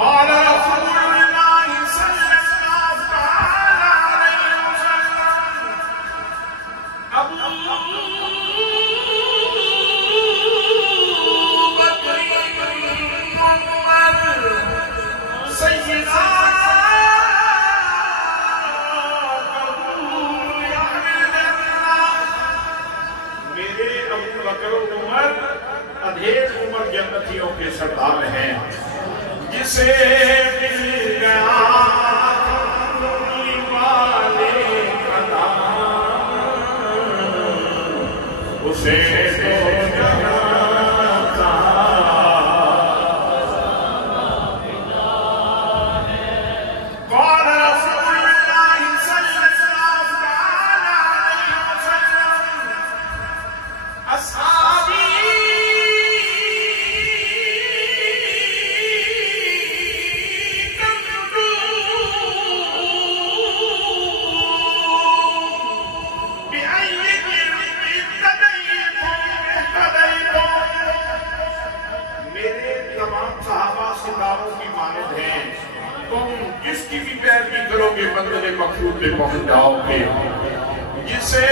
قال رسول اللہ صلی اللہ علیہ وسلم ابو بکر محمد سیدنا میرے ابو بکر عمر ادھیر عمر جنتیوں کے سردار ہیں، جسے مل گیا کملی والے کا نام، اسے تو جانتا قال رسول اللہ صلی اللہ علیہ وسلم اصحابی ستاروں کی مانند ہیں، تم جس کی بھی پیروی کرو گے منزل مقصود پہ پہنچ جاؤ گے، جسے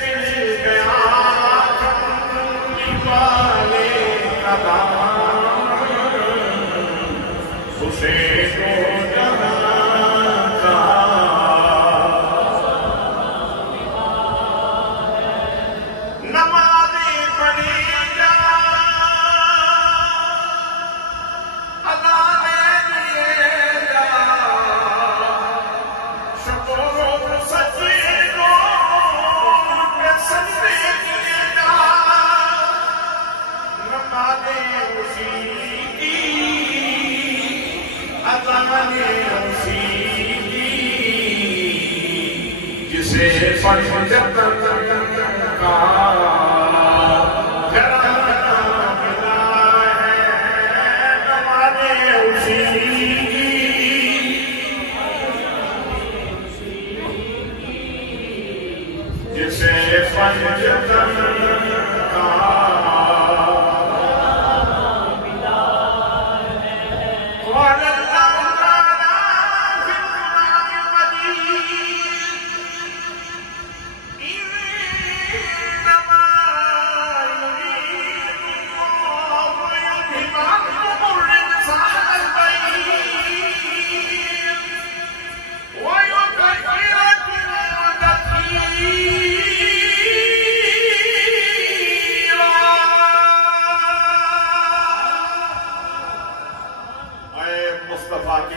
مل گیا کملی والے کا دام، اسے تو جانتا نمازیں پڑھی جا جسے پنجت کا گھرانہ ملا ہے، نمازیں اسی جسے پنجت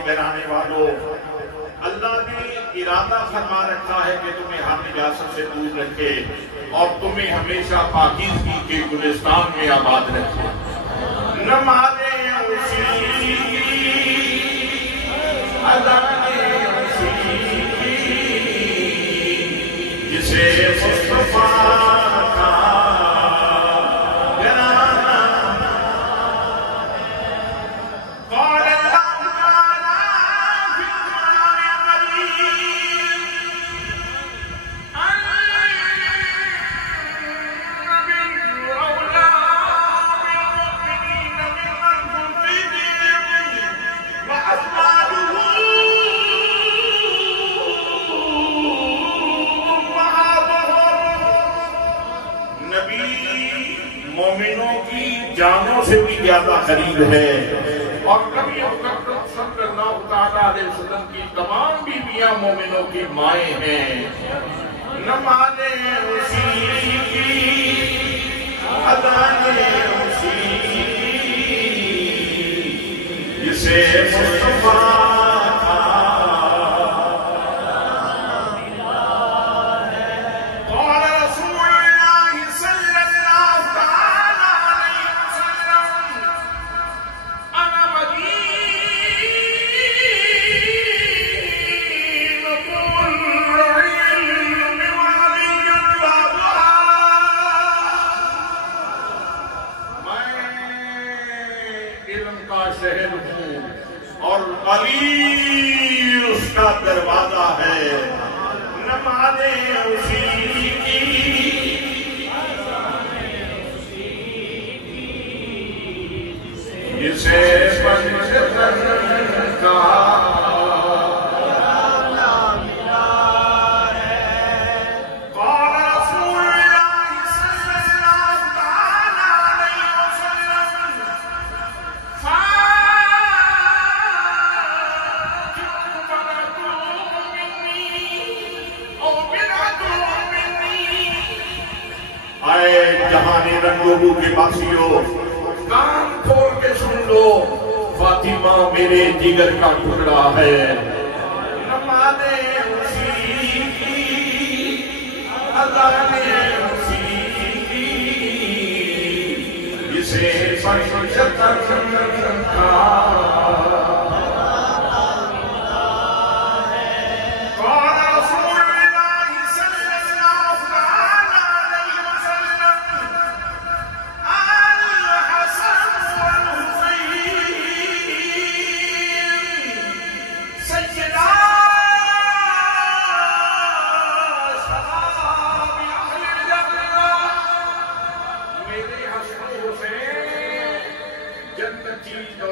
گھرانے والوں، اللہ نے ارادہ فرما رکھا ہے کہ تمہیں ہر نجاست سے دور رکھے اور تمہیں ہمیشہ پاکیزگی کے گلستان میں آباد رکھے۔ نمازیں اسی ادائیں اسی جسے مصطفیٰ کا مومنوں کی جانوں سے بھی زیادہ قریب ہے، اور نبی اکرم صلی اللہ علیہ وسلم کی تمام بیویاں مومنوں کی مائیں ہیں۔ نمازیں اسی کی ادائیں اسی جسے مصطفیٰ شہر ہوں اور علی اس کا دروازہ ہے۔ نمازیں اسی کی جسے میرے جگر کا ٹکڑا ہے نمانے اسی کی اذانے اسی کی جسے پنجتن کا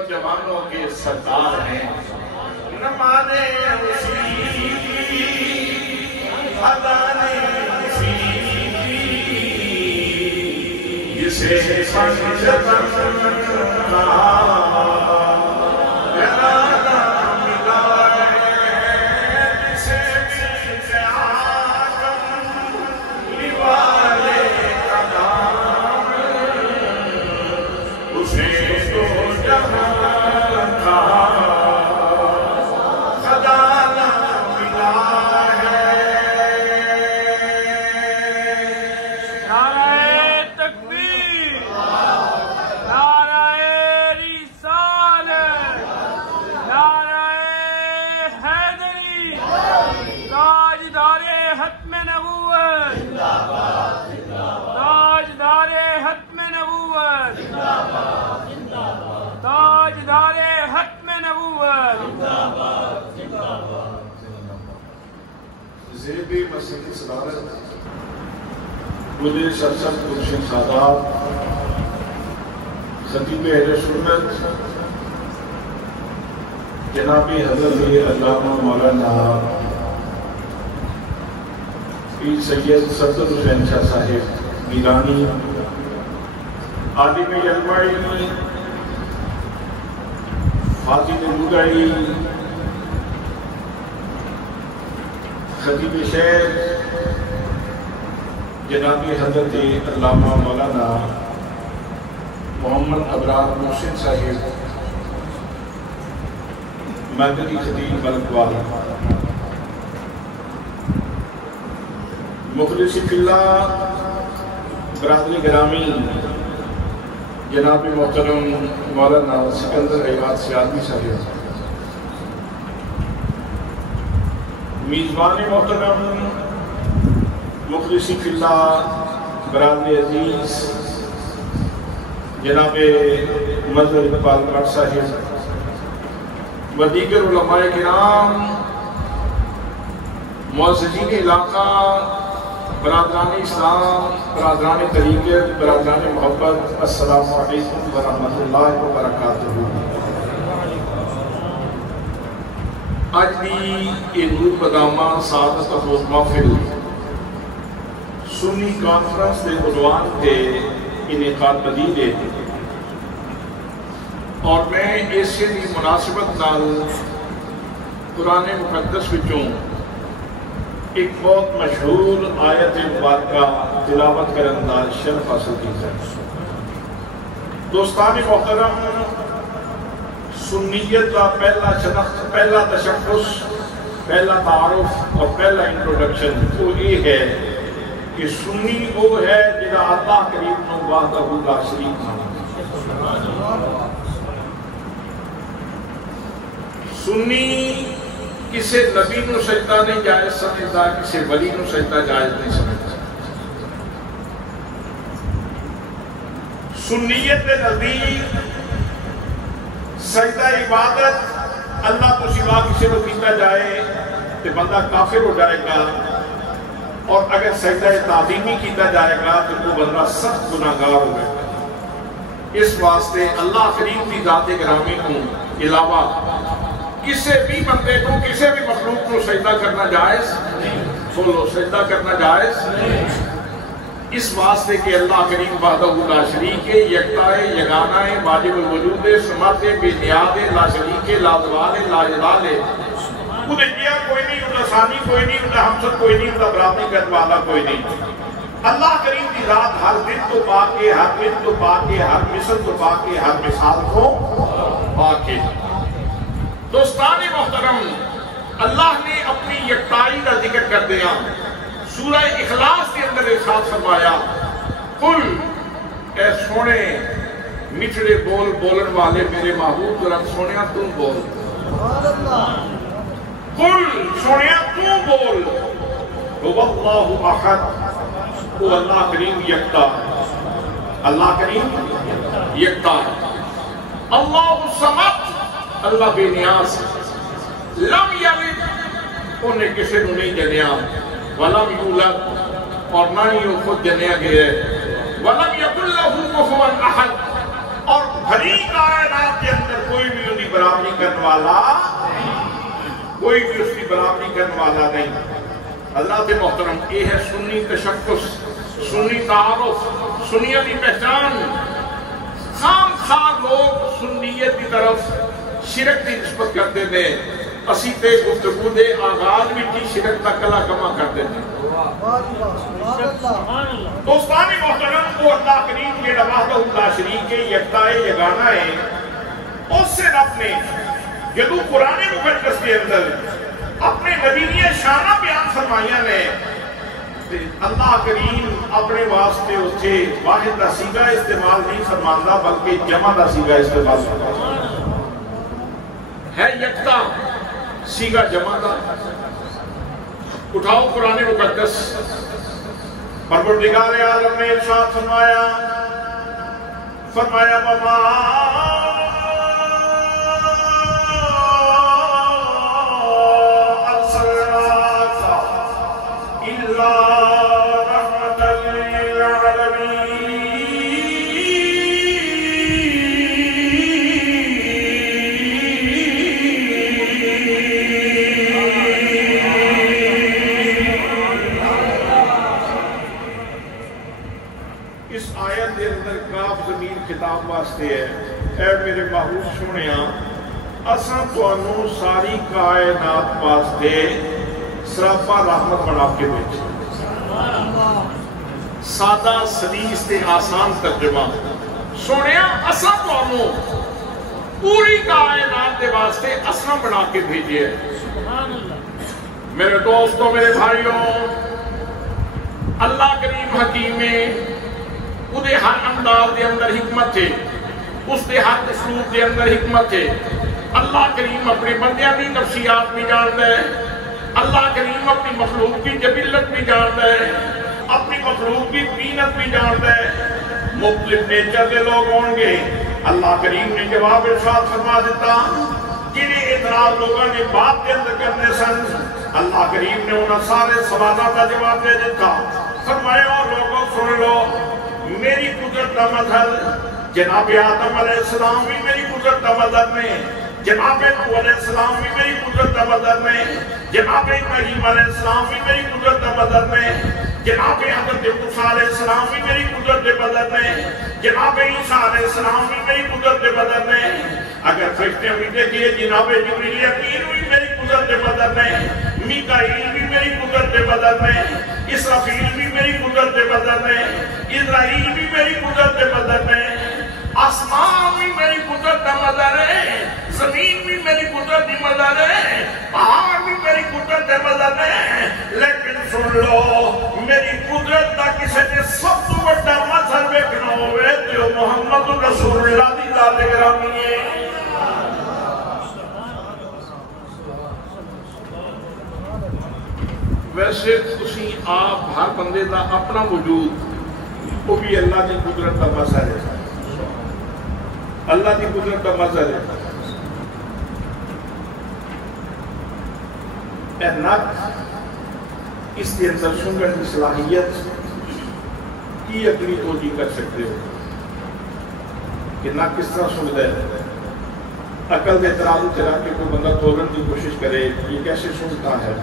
جوانوں کے سردار ہیں نمانے اسی اذانے اسی جسے پنجتن کا زیبی مسجد صدارت مجھے سرسد مرشد سادات خطیب اہل سنت جناب حضرت علامہ مولانا پیر سید صدر حسین شاہ صاحب گیلانی عالم علمائی فاضل لغوی خطیب شہر جناب حضرت علامہ مولانا محمد ابرار محسن صاحب مرکزی خطیب بلکوال مخلص فی اللہ برادری گرامی جناب محترم مولانا سکندر عباد سیادی صاحب میزبان محترم مخلص فی اللہ برادری عزیز جناب مظہر اقبال کاٹ صاحب و دیگر علماء کرام معززین علاقہ برادران اسلام برادران طریقت برادران محبت السلام علیکم ورحمۃ اللہ وبرکاتہ آج بھی ایک نور قدامہ سعادت افروز محفل سنی کانفرنس کے عنوان کے انعقاد پذیر ہے اور میں اس سے مناسبت نال قرآن مقدس وچوں ایک بہت مشہور آیت مبارکہ تلاوت کرن دا شرف حاصل کیتا ہے۔ دوستان محترم، سنیت کا پہلا شناخت، پہلا تشخص، پہلا تعارف اور پہلا انٹروڈکشن وہ یہ ہے کہ سنی وہ ہے جنہا اللہ کریم نو وحدہ لا شریک مانا۔ سنی کسی نبی نو سجدہ نہیں جائز سمجھتا، کسی ولی نو سجدہ جائز نہیں سمجھتا۔ سنیت کے نزدیک سجدہ عبادت اللہ کو سوا کسی کو کیتا جائے تو بندہ کافر ہو جائے گا، اور اگر سجدہ تعظیمی کیتا جائے گا تو وہ بندہ سخت گناہگار ہو جائے گا۔ اس واسطے اللہ کریم کی ذات گرامی کو علاوہ کسی بھی بندے کو، کسی بھی مخلوق کو سجدہ کرنا جائز نہیں۔ بولو، سجدہ کرنا جائز نہیں۔ اس واسطے کہ اللہ کریم وحدہ لا شریک ہے، یکتا ہے، یگانہ ہے، واجب الوجود ہے، سمرت ہے، بے نیاز ہے، لا شریک ہے، لا زوال ہے، لا جلال ہے۔ انہیں کیا کوئی نہیں، انہیں ثانی کوئی نہیں، انہیں ہمسد کوئی نہیں، انہیں برابری کرنے والا کوئی نہیں۔ اللہ کریم کی ذات ہر دن تو پاک ہے، ہر دن تو پاک ہے، ہر مثل تو پاک ہے، ہر مثال کو پاک ہے۔ دوستان محترم، اللہ نے اپنی یکتائی کا ذکر کر دیا سورہ اخلاص کے اندر ارشاد فرمایا، قل اے سونے میٹھڑے بول بولن والے میرے محبوب ذرا سونیا تم بول، قل سونیا تم بول، هو اللہ احد، وہ اللہ کریم یکتا، اللہ کریم یکتا، اللہ الصمد، اللہ بے نیاز، لم یلد انہیں کسی کو نہیں جنیا، ولم یولد اور نہ ہی وہ خود جنیا گئے، ولم یکن لہ کفوا احد، اور بھری کائنات کے اندر کوئی بھی ان کی برابری کرنے والا، کوئی بھی اس کی برابری کرنے والا نہیں۔ حضرات محترم، یہ ہے سنی تشخص، سنی تعارف، سنیت کی پہچان۔ خام خواہ لوگ سنیت کی طرف شرک کی نسبت کرتے تھے، اسی تے گفتگو دے آغاز بھی کی شرک کا کلا کما کرتے تھے۔ دوستان محترم، وہ اللہ کریم کے وحدہ لا شریک کے یکتا یگانہ ہے، اس سے رب نے جدو قرآن مقدس کے اندر اپنے نبی شانہ بیان فرمائیاں نے، اللہ کریم اپنے واسطے اسے واحد دا سیگا استعمال نہیں فرماندہ بلکہ جمع دا سیگا استعمال فرماندہ ہے۔ یکتا سیگا جمع دا، اٹھاؤ قرآن مقدس، پروردگار عالم نے ارشاد فرمایا وما ارسلناک الا رحمۃ للعالمین، اس آیت کے اندر کاف ضمیر خطاب واسطے ہے، اے میرے محبوب سنیا، اساں تانوں ساری کائنات واسطے سراپا رحمت بنا کے بھیجی۔ سادہ سلیس تے آسان ترجمہ، سنیا اساں تانوں پوری کائنات کے واسطے اساں بنا کے بھیجے۔ میرے دوستوں، میرے بھائیوں، اللہ کریم حکیم ہے، وہ ہر انداز دے اندر حکمت ہے، اس دے ہر اسلوب دے اندر حکمت ہے۔ اللہ کریم اپنے بندیاں کی نفسیات بھی جانتا ہے، اللہ کریم اپنی مخلوق کی جبلت بھی جانتا ہے، اپنی مخلوق کی قینت بھی جانتا ہے۔ مختلف نیچر کے لوگ ہوں گے، اللہ کریم نے جواب ارشاد فرما دیتا، جنہیں اعتراض لوگوں نے بات کے اندر کرنے سن، اللہ کریم نے انہاں سارے سوالات کا جواب دے دیتا۔ فرمایا اور لوگوں سن لو، میری قدرت کا مظہر جناب آدم علیہ السلام بھی میری قدرت کا مظہر میں، جناب نوح علیہ السلام بھی میری قدرت کا مظہر میں، جناب ابراہیم علیہ السلام بھی میری قدرت کا مظہر میں، جناب حضرت موسیٰ علیہ السلام بھی میری قدرت کے مظہر میں، جناب عیسیٰ علیہ السلام بھی میری قدرت کے مظہر میں۔ اگر فرشتے بھی دیکھیے، جناب جبریل امین بھی میری قدرت کے مظہر میں، میکائیل بھی میری قدرت کے مظہر میں، اسرافیل بھی میری قدرت کے مظہر میں، اسرائیل بھی میری قدرت کے مظہر میں، آسمان بھی میری قدرت کا مظہر ہے، زمین بھی میری قدرت کی مظہر ہے، پہاڑ بھی میری قدرت کے مظہر ہے۔ لیکن سن لو، میری قدرت کا کسی نے سب تو بڑا مظہر دیکھنا ہوئے جو محمد رسول اللہ دی ذات گرامی ہے۔ ویسے تسی آپ ہر بندے دا اپنا وجود وہ بھی اللہ کی قدرت کا مظہر ہے، اللہ کی قدرت کا مظہر ہے۔ اے نک، اس کے اندر سنگن کی صلاحیت کی اپنی توجہ کر سکتے ہو کہ نک کس طرح سنگتا ہے۔ عقل دے ترازو چلا کے کوئی بندہ تولن کی کوشش کرے یہ کیسے سنگتا ہے،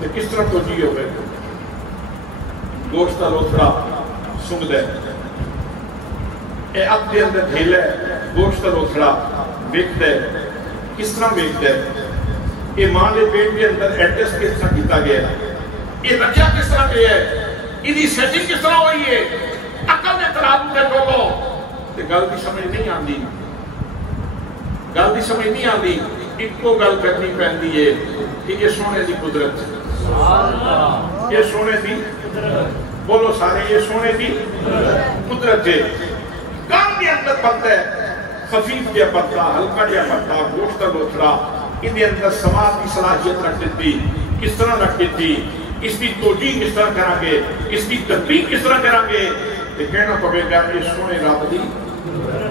تو کس طرح توجہ ہو گئے۔ گوشت کا لوتھڑا سنگتا ہے، اے اب دے اندر ڈھیل ہے، گوشت کا لوتھڑا ویکھتا ہے، کس طرح ویکھتا ہے، یہ ماں دے پیٹ کے اندر ایڈجسٹ کس طرح کیتا گیا ہے، یہ رکھیا کس طرح گیا ہے، یہ سیٹنگ کس طرح ہوئی ہے۔ عقل دے ترازو تے ڈولو تے گل کی سمجھ نہیں آندی۔ گل دی سمجھ نہیں آتی، ایک کو گل کرنی پہنتی ہے کہ یہ سونے دی قدرت، یہ سونے دی بولو سارے، یہ سونے دی قدرت ہے۔ کام کے اندر پتہ ہے خفیف دیا پتہ، ہلکا دیا پتہ، گوشت کا لوچڑا، ان اندر سماعت کی صلاحیت رکھ دیتی، کس طرح رکھ دیتی، اس کی توجیہ کس طرح کریں گے، اس کی تطبیق کس طرح کریں گے، یہ کہنا پڑے گا یہ سونے رب دی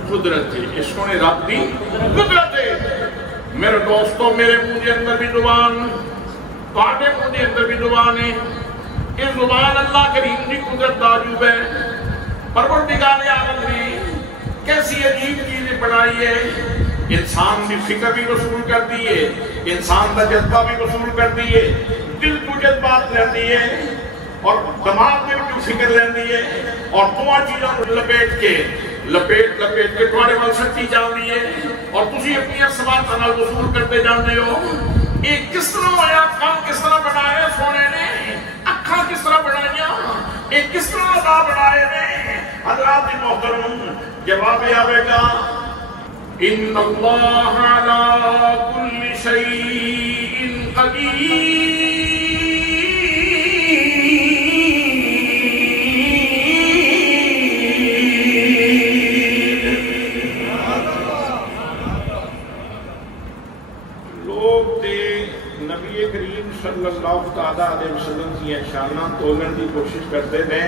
قدرت ہے، یہ سونے رب دی قدرت ہے۔ میرے دوستوں، میرے منہ کے اندر بھی زبان، تواڈے منہ کے اندر بھی زبان ہے، یہ زبان اللہ کریم کی قدرت تعجب ہے۔ پروردگار عالم نے کیسی عجیب چیزیں بنائی ہے، انسان کی فکر بھی وصول کرتی ہے، انسان کا جذبہ بھی وصول کرتی ہے، دل کو جذبات لیتی ہے اور دماغ میں بھی فکر لیتی ہے، اور دو چیزوں کو لپیٹ کے تمہارے وال سچی جانتی ہے، اور تسی اپنی سماعت نال وصول کرتے جانتے ہو۔ یہ کس طرح ہوا، کام کس طرح بنایا سونے نے، اکھاں کس طرح بنائیاں، یہ کس طرح ادا بنائے نے۔ حضرات محترم، جواب آئے گا ان اللہ علی کل شیء قدیر۔ نبی کریم صلی اللہ تعالیٰ علیہ وسلم کی شاناں تولن کی کوشش کرتے ہیں،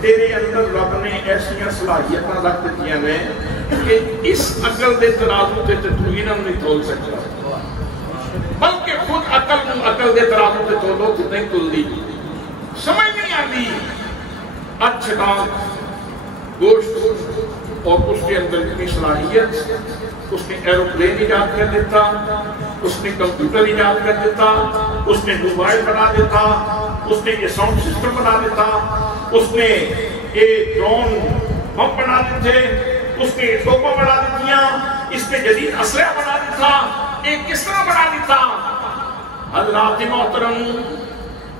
تیرے اندر رب نے ایسیاں صلاحیتاں رکھ دتیاں نے کہ اس عقل دے ترازو تے تو انہاں نہیں تول سکتا، بلکہ خود عقل دے ترازو تے تولو تے نہیں تلدی، سمجھ نہیں آتی۔ اچھا گوشت اور اس کے اندر اتنی صلاحیت، اس نے ایروپلین ایجاد کر دیتا، اس نے کمپیوٹر ایجاد کر دیتا، اس نے موبائل بنا دیتا، اس نے یہ ساؤنڈ سسٹم بنا دیتا، اس نے یہ ڈرون پمپ بنا دیتے، اس نے ٹوپا بنا دیتیاں، اس نے جدید اسلحہ بنا دیتا۔ یہ کس طرح بنا دیتا؟ حضرات محترم،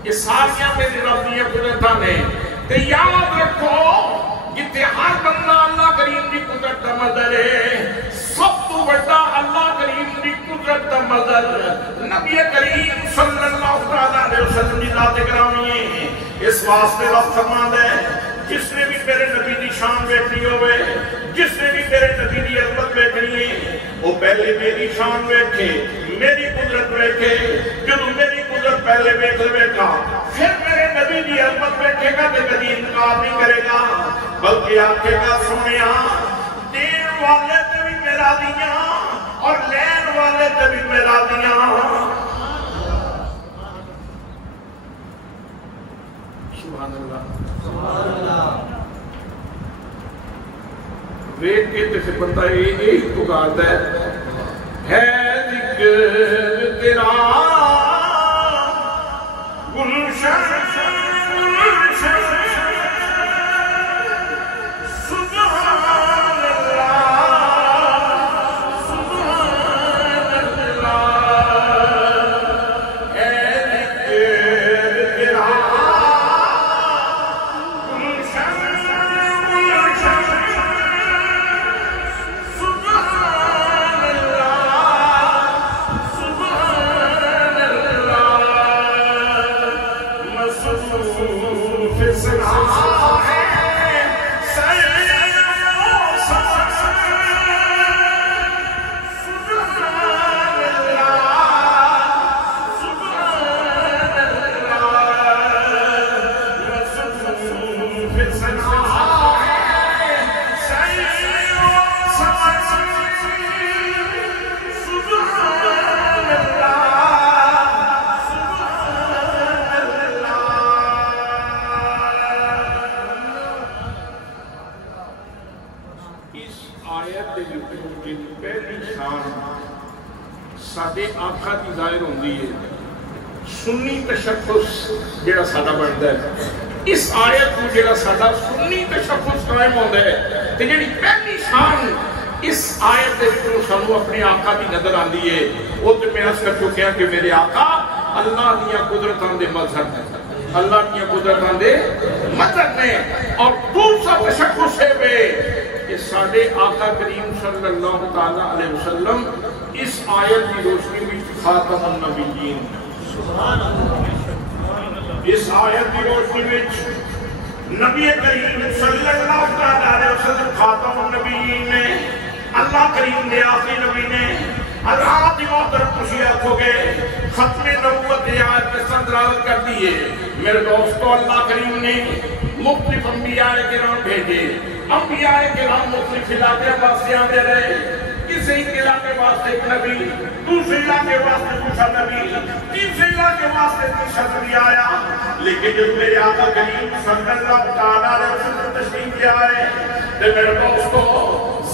یہ ساریاں میرے رب دی قدرتاں نے، تے یاد رکھو جتے ہر بندہ اللہ کریم دی قدرت کا مظہر ہے، سب تو بڑا اللہ کریم دی قدرت کا مظہر نبی کریم صلی اللہ علیہ وسلم دی ذات گرامی ہے۔ اس واسطے رب فرماندا ہے جس نے بھی میرے نبی دی شان ویکھنی ہوئے، جس نے بھی میرے نبی دی عظمت ویکھنی ہے، وہ پہلے میری شان ویکھے، میری قدرت ویکھے۔ جب میری قدرت پہلے ویکھ لے گا، پھر میرے نبی دی عظمت ویکھے گا تے کبھی انکار نہیں کرے گا، بلکہ آکھے گا سنیا دین والے تے بھی میرا دیاں اور لین والے تے بھی میرا دیاں۔ سبحان اللہ، ویکھ کے تے پھر بندہ ایک پکارتا ہے ذکر تیرا گلشن آقا کی ظاہر ہوندی ہے، سنی تشخص جیڑا سادہ بنتا ہے، اس آیت میں جیڑا سادہ سنی تشخص قائم ہوتا ہے، تو جیڑی پہلی شان اس آیت دے وچوں سانو اپنے آقا کی نظر آندی ہے، وہ تو میں عرض کر چکا کہ میرے آقا اللہ دیا قدرتاں دے مظہر ہیں، اللہ دیا قدرتاں دے مظہر نے۔ اور دوسرا تشخص ہے کہ ساڈے آقا کریم صلی اللہ علیہ وسلم آیت کی روشنی میں خاتم النبیین، اس آیت کی روشنی میں نبی کریم صلی اللہ علیہ وسلم خاتم النبیین نے، اللہ کریم نے آخری نبی نے اللہ کی محترم خوشی آنکھوں کے ختم نبوت آیت کے سندرال کر دیے۔ میرے دوستو، اللہ کریم نے مختلف انبیاء کرام بھیجے، انبیاء کرام مختلف علاقے واسطے آتے رہے، کسی علاقے واسطے ایک نبی، دوسرے علاقے واسطے دوسرا نبی، تیسرے علاقے واسطے تیسرا نبی آیا، لیکن جب میرے آقا کریم صلی اللہ علیہ وسلم تشریف لے آئے تو میرے دوستو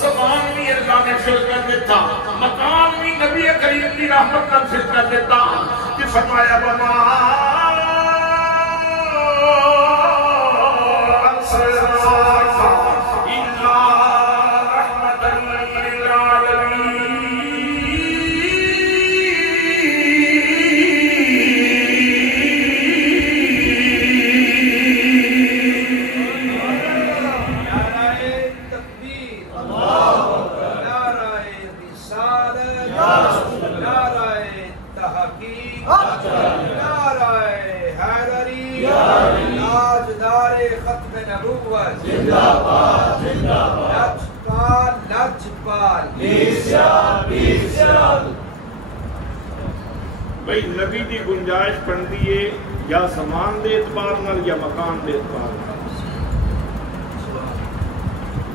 زبان بھی اللہ نے فل کر دیتا، مکان بھی نبی کریم کی رحمت کا فل کر دیتا کہ فرمایا بما بھئی نبی دی گنجائش بن دیئے یا زمان دے اعتبار نال یا مکان دے اعتبار نال،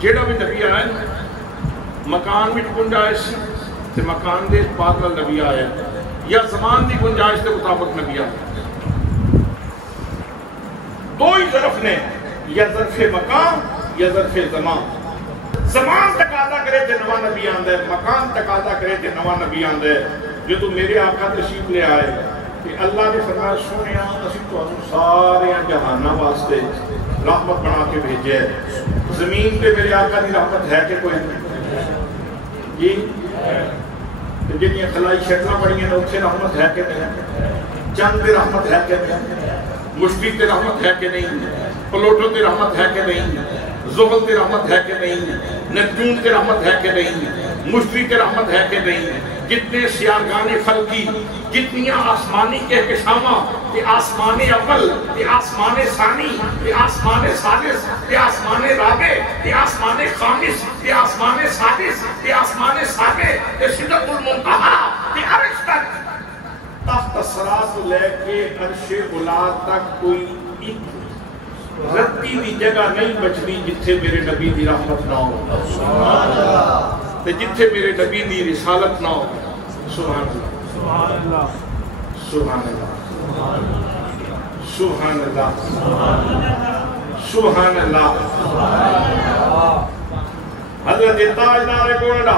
جیڑا بھی نبی آئے مکان بھی گنجائش تے مکان دے اعتبار نال نبی آئے یا زمان دی گنجائش دے مطابق نبی آئے، دو ہی ظرف نے، یا ظرف مکان یا ظرف زمان۔ زمان تقاضا کرے تے نواں نبی آندے، مکان تقاضا کرے تے نواں نبی آندے۔ جو تو میرے آقا تشریف لے آئے کہ اللہ نے فرمایا سونیا اسی تو سارے جہاناں واسطے رحمت بنا کے بھیجے، زمین پہ میرے آقا کی رحمت ہے کہ کوئی جی جنہیں خلائی شکلیں بڑی ہیں اتنے رحمت ہے کہ نہیں، چند پہ رحمت ہے کہ نہیں، مشفق پہ رحمت ہے کہ نہیں، پلوٹو پہ رحمت ہے کہ نہیں، زحل پہ رحمت ہے کہ نہیں، نیپٹون پہ رحمت ہے کہ نہیں، مشتری پہ رحمت ہے کہ نہیں، جتنے سیارگان فلکی، جتنی آسمانی کہکشاواں، یہ آسمان اول، یہ آسمان ثانی، یہ آسمان سادس، یہ آسمان رابع، یہ آسمان خامس، یہ آسمان سادس، یہ آسمان سابع، یہ سدرۃ المنتہا، یہ عرش تک، تحت الثری سے لے کے عرش علا تک کوئی رتی دی جگہ نہیں بچنی جتھے میرے نبی دی رحمت نہ ہو، تے جتھے میرے نبی دی رسالت نہ ہو۔ سبحان اللہ، سبحان اللہ، سبحان اللہ، سبحان اللہ۔ حضرت تاجدار گولڈا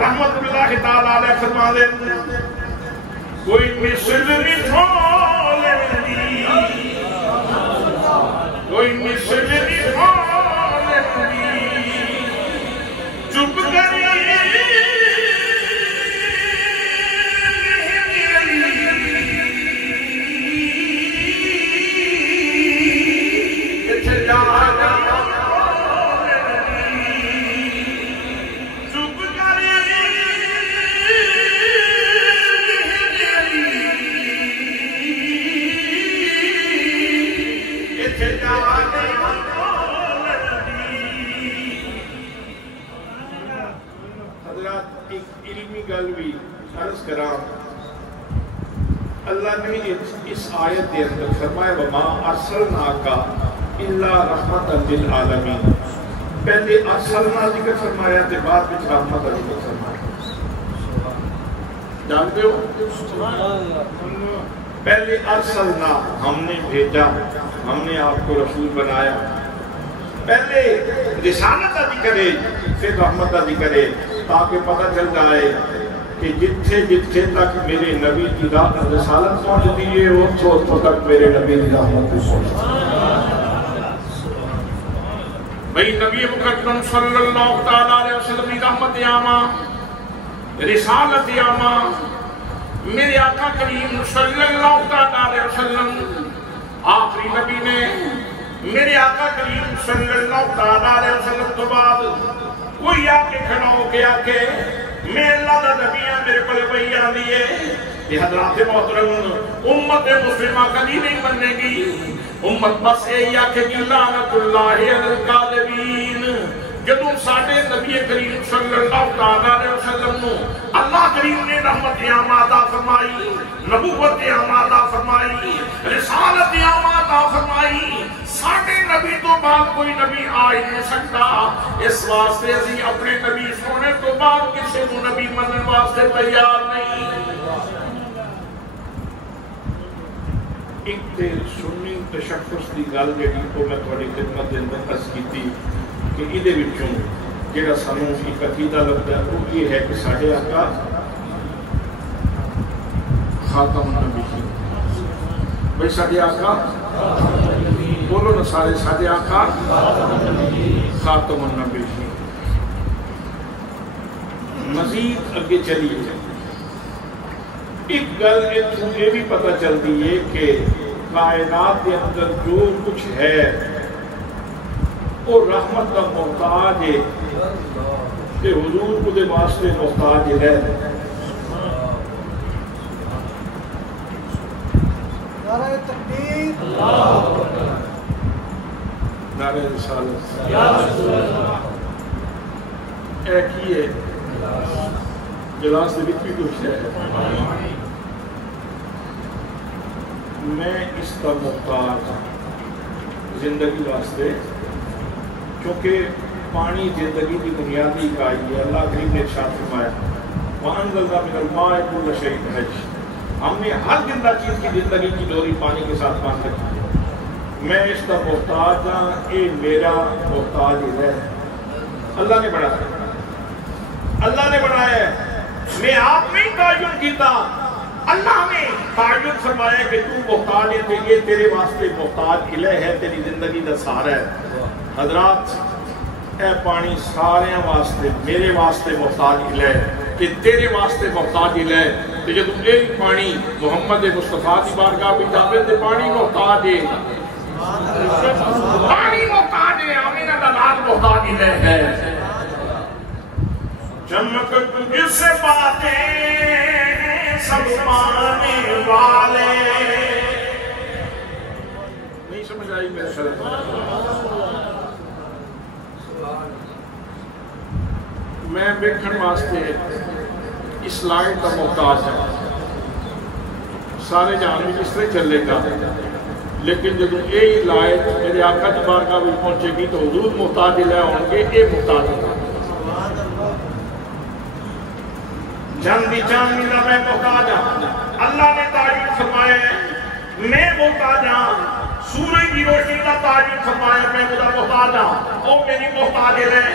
رحمت اللہ تعالیٰ علیہ فرما دے کوئی مثل نہیں تھولے دی، کوئی مثل نہیں تھولے دی، چپ کری اللہ نے اس آیت کے اندر فرمایا وَمَا أَرْسَلْنَاكَ إِلَّا رَحْمَةً لِلْعَالَمِينَ، پہلے ارسلنا ذکر فرمایا تے بعد میں رحمت ذکر فرمایا، جانتے ہو؟ پہلے ارسلنا ہم نے بھیجا، ہم نے آپ کو رسول بنایا، پہلے رسالت ذکر ہے پھر رحمت ذکر ہے، تاکہ پتہ چل جائے کہ جتھے جتھے تک میرے نبی کی رسالت پہنچتی ہے اتھوں تک میرے نبی کی رحمت پہنچتی ہے۔ بھئی نبی مکرم صلی اللہ علیہ وسلم کی رحمت عامہ، رسالت عامہ، میرے آقا کریم صلی اللہ علیہ وسلم آخری نبی نے میرے آقا کریم صلی اللہ علیہ وسلم تو بعد کوئی آکے کھڑا ہو کے آکے میں اللہ دا نبی ہاں، میرے کو وحی آندی ہے کہ حضرات محترم امت مسلمہ کبھی نہیں بننے گی، امت بس اے یا کہ لعنت اللہ علی الکاذبین۔ جدوں ساڈے نبی کریم صلی اللہ علیہ وسلم نو اللہ کریم نے رحمت عام عطا فرمائی، نبوت عام عطا فرمائی، رسالت عام عطا فرمائی، ساڈے نبی تو بعد کوئی نبی آ ہی نہیں سکتا۔ اس واسطے اسی اپنے نبی سونے تو بعد کسی کو نبی منن واسطے تیار نہیں۔ ایک تے سنی تشخص دی گل جڑی کو میں تھوڑی خدمت دے اندر عرض کیتی کہ ادھے وچوں جڑا سانوں ایک عقیدہ لگتا ہے وہ یہ ہے کہ ساڈے آقا خاتم النبیین، بھئی ساڈے آقا بولو نا سارے، ساڈے آقا خاتم النبیین۔ مزید اگے چلیے ایک گل اتوں یہ بھی پتہ چلتی ہے کہ کائنات کے اندر جو کچھ ہے وہ رحمت کا محتاج ہے کہ حضور کو دے واسطے محتاج ہے۔ نعرہ تکبیر، نعرہ رسالت، اے کی ہے جلاس دے وچ بھی کچھ ہے، میں اس کا محتاج زندگی واسطے، کیونکہ پانی زندگی کی بنیادی اکائی ہے۔ اللہ کریم نے ارشاد فرمایا وَأَنزَلْنَا مِنَ الْمَاءِ كُلَّ شَيْءٍ حَيٍّ، ہم نے ہر زندہ چیز کی زندگی کی ڈوری پانی کے ساتھ باندھ رکھی ہے۔ میں اس کا محتاج ہوں، یہ میرا محتاج ہے۔ اللہ نے بنایا، اللہ نے بنایا ہے، میں آپ نہیں تعین کیتا، اللہ نے تعین فرمایا کہ تو محتاج ہے، یہ تیرے واسطے محتاج الہ ہے، تیری زندگی کا سہارا ہے۔ حضرات اے پانی سارے واسطے میرے واسطے محتاج الہ ہے کہ تیرے واسطے محتاج الہ ہے۔ کہ جب ایک پانی محمد مصطفیٰ کی بارگاہ بھی جاوے تے پانی محتاج ہے، پانی محتاج ہے، آمینہ دلال محتاج الہ ہے۔ چمک تجھ سے باتیں سب پانے والے، نہیں سمجھ آئی میرے شرط؟ میں بیٹھن واسطے اس لائٹ کا محتاج ہے، سارے جہان میں اس طرح چلے گا، لیکن جب یہ لائٹ میرے آقا کی بارگاہ میں پہنچے گی تو حضور محتاج الہ ہوں گے، یہ محتاج ہوگا۔ جاندی جانی نہ میں محتاج ہوں، اللہ نے تعین فرمایا ہے میں محتاج ہوں، سورج کی روشنی کا تعین فرمایا میں خدا محتاج ہوں، وہ میری محتاج ہے۔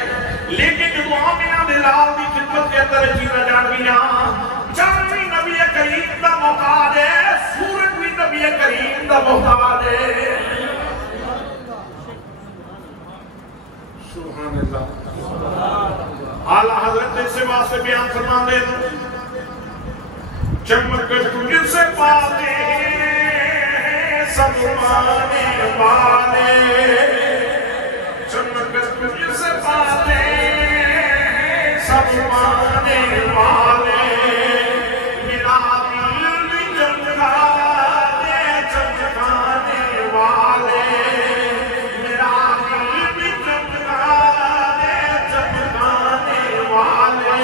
لیکن جو آمینہ دلال دی خدمت کے اندر چیزیں جان گیا، چاند بھی نبی کریم دا محتاج ہے، سورج بھی نبی کریم دا محتاج ہے۔ سبحان اللہ۔ اعلیٰ حضرت نے سے واسطے بیان فرمان دے چمک تجھ سے باتیں سب پانے والے، چمک تجھ سے باتیں سب پانے والے، میرا دل بھی چمکانے چمکانے والے، میرا دل بھی چمکانے چمکانے والے،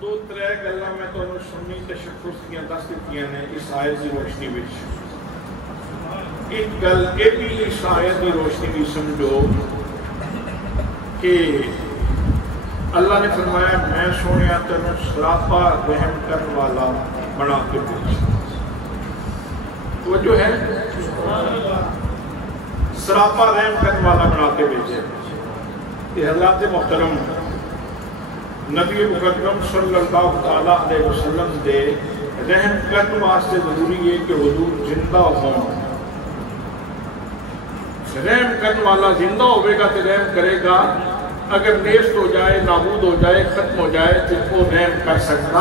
دو ترے گلاں میں تانوں سنی تشخص دیاں دس دتیاں نے اس آیت دی روشنی وچ۔ ایک گل یہ بھی اس آیت دی روشنی بھی سمجھو کہ اللہ نے فرمایا میں سونیا تینوں سراپا رحم کرنے والا بنا کے بھیجا۔ توجہ ہے، سراپا رحم کرنے والا بنا کے بھیجے۔ یہ حضرات محترم نبی مکرم صلی اللہ علیہ وسلم دے رحم کرنے واسطے ضروری ہے کہ حضور زندہ ہوں۔ رحم کرنے والا زندہ ہوئے گا تو رحم کرے گا، اگر نیست ہو جائے، نابود ہو جائے، ختم ہو جائے تو وہ رحم کر سکتا۔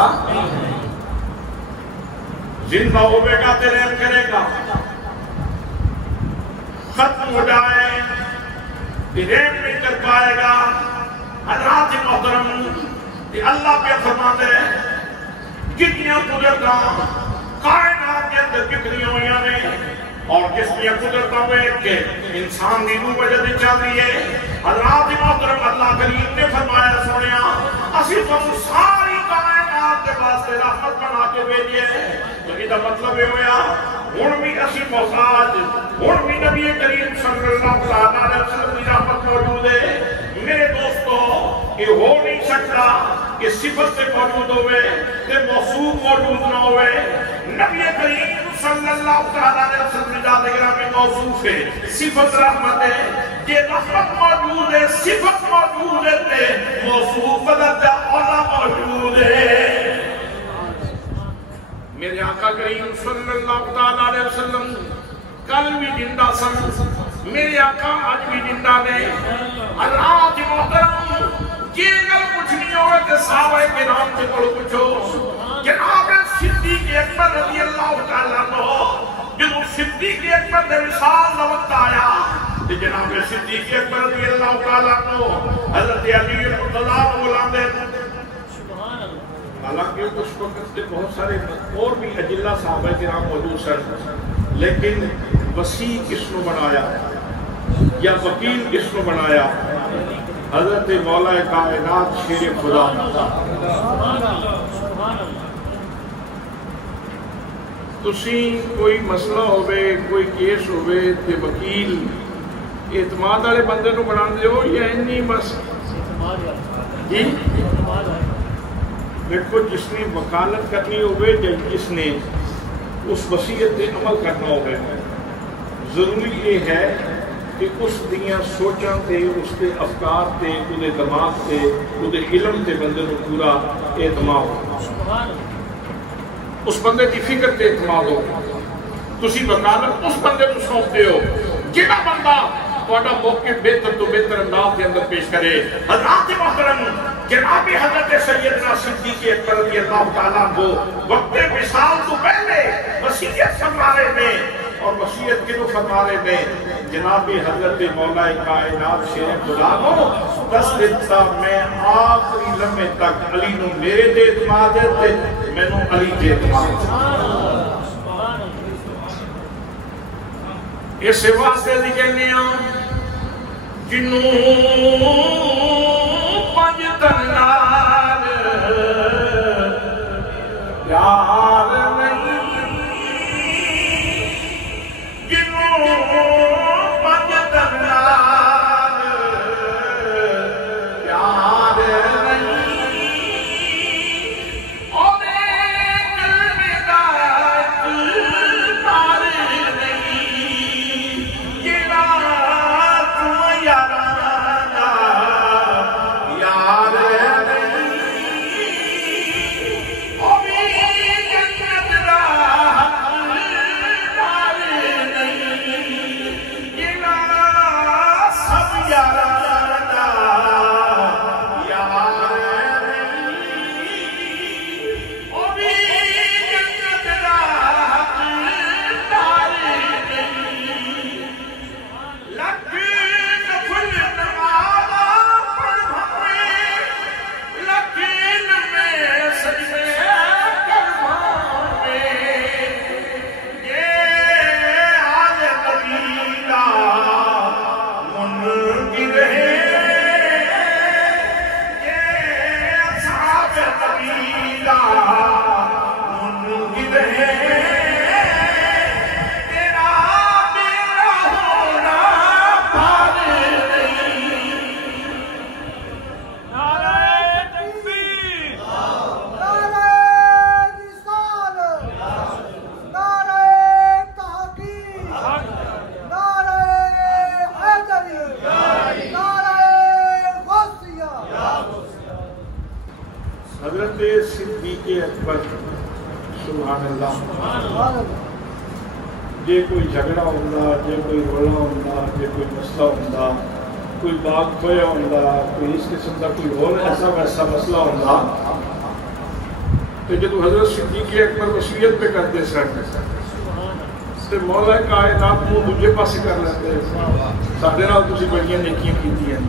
زندہ ہوئے گا تو رحم کرے گا، ختم ہو جائے تو رحم نہیں کر پائے گا۔ حضرات محترم کہ اللہ پہ فرماتے ہیں کتنیاں قدرتاں کائنات کے اندر کتنی ہوئیاں نے، اور جس میں قدرتاں ہوئے کہ انسان دی روح وجہ دی چاہتی ہے۔ حضرات محترم اللہ کریم نے فرمایا سنیا اسی تم ساری کائنات کے واسطے رحمت بنا کے بھیجیے، تو یہ مطلب یہ ہوا ہن بھی اسی محتاج، ہن بھی نبی کریم صلی اللہ علیہ وسلم کی رحمت موجود ہے۔ میرے دوستو یہ ہو نہیں سکتا کہ صفت سے موجود ہوئے کہ موصوف موجود نہ ہوئے۔ نبی کریم صلی اللہ علیہ وسلم ذات گرامی میں موصوف ہے، صفت رحمت ہے، کہ رحمت موجود ہے، صفت موجود ہے، موصوف بدلتا اولا موجود ہے۔ میرے آقا کریم صلی اللہ علیہ وسلم کل بھی زندہ سن، میرے آقا آج بھی زندہ نے۔ حضرات محترم یہ اگر کچھ نہیں ہوئے تو صحابہ کرام سے بڑھو پوچھو، جناب صدیق اکبر رضی اللہ تعالیٰ عنہ جب صدیق اکبر نے وصال کا وقت آیا تو جناب صدیق اکبر رضی اللہ تعالیٰ عنہ حضرت علی رضی اللہ عنہ بلاندے۔ حالانکہ اس وقت سے بہت سارے اور بھی اجلہ صحابہ کرام موجود سن، لیکن وسیع کس نے بنایا یا وکیل کس نے بنایا؟ حضرت مولا کائنات شیر خدا۔ تسی کوئی مسئلہ ہوئے، کوئی کیس ہوئے تے وکیل اعتماد والے بندے نو بنا دیو یا نہیں بس جی؟ دیکھو جس نے وکالت کرنی ہوئے یا جس نے اس وصیت تے عمل کرنا ہوئے، ضروری یہ ہے کہ اس دیاں سوچاں تے، اس کے افکار تے، انہیں دماغ تے، انہیں علم تے بندے نو پورا اعتماد ہو، اس بندے کی فکر تے اعتماد ہو۔ تسی وکالت اس بندے کو سونپتے ہو جہاں بندہ تہاڈا موقف بہتر تو بہتر انداز کے اندر پیش کرے۔ حضرات محترم جناب حضرت سیدنا صدیق اکبر رضی اللہ تعالیٰ کو وقت وصال تو پہلے وصیت فرما رہے تھے، اور وصیت کیوں فرما رہے تھے؟ جناب حضرت مولا کائنات شیر خدا کو دس دیتا میں آخری لمحے تک علی نو میرے دے اعتماد ہے، میں نو علی دے اعتماد ہے۔ اس واسطے دی کہنے ہیں جنوں پنج تنار یار نہیں، جنوں پنج تنار یار نہیں، اور ایک مدار تار نہیں، جنہاں تم یارانا یار نہیں، اور بھی جنت راہ تار نہیں، جنہاں سب یارانا یار نہیں، اور بھی جنت راہ تار نہیں۔ لکھیں نفل نمازاں پڑھ بھویں، لکھیں میں سجدے کر بھویں، یہ آل نبی دا منکر ہے، یہ اصحاب نبی دا منکر ہے، تیرا میرا ہونا پار نہیں۔ نعرہ تکبیر، نعرہ رسالت، نعرہ تحقیق، نعرہ حیدری، نعرہ غوثیہ۔ حضرت صدیق اکبر سبحان اللہ جے کوئی جھگڑا ہوتا، جے کوئی رولا ہوتا، جے کوئی مسئلہ ہوتا، کوئی باغ کھویا ہوتا، کوئی اس قسم کا کوئی اور ایسا ویسا مسئلہ ہوتا، تو جدو حضرت صدیق اکبر وصیت پہ کرتے سن تو مولا کائنات منہ دوجے پاسے کر لیتے ساڈے نال تسی بڑیاں نیکیاں کیتیاں،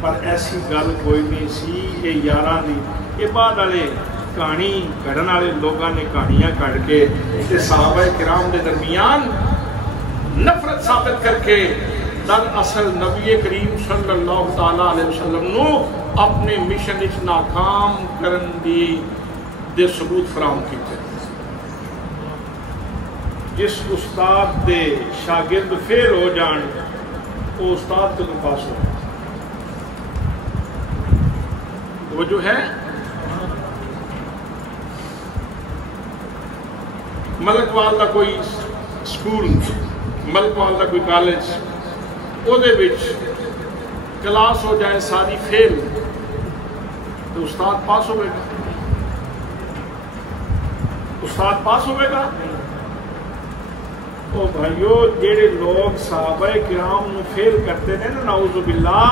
پر ایسی گل کوئی نہیں سی۔ یہ یاراں دی یہ بعد والے کہانی کھڑن والے لوگاں نے کہانیاں کھڑ کے تے صحابہ کرام دے درمیان نفرت ثابت کر کے در اصل نبی کریم صلی اللہ تعالی علیہ وسلم نو اپنے مشن وچ ناکام کرن دے ثبوت فراہم کیتے۔ جس استاد دے شاگرد فیل ہو جان وہ استاد کو پاس ہو وہ جو ہے ملک وال دا کوئی سکول، ملک وال دا کوئی کالج، او دے وچ کلاس ہو جائے ساری فیل تو استاد پاس ہوئے گا؟ استاد پاس ہوئے گا؟ او بھائیو جیڑے لوگ صحابہ کرام نو فیل کرتے ہیں نا نعوذ باللہ،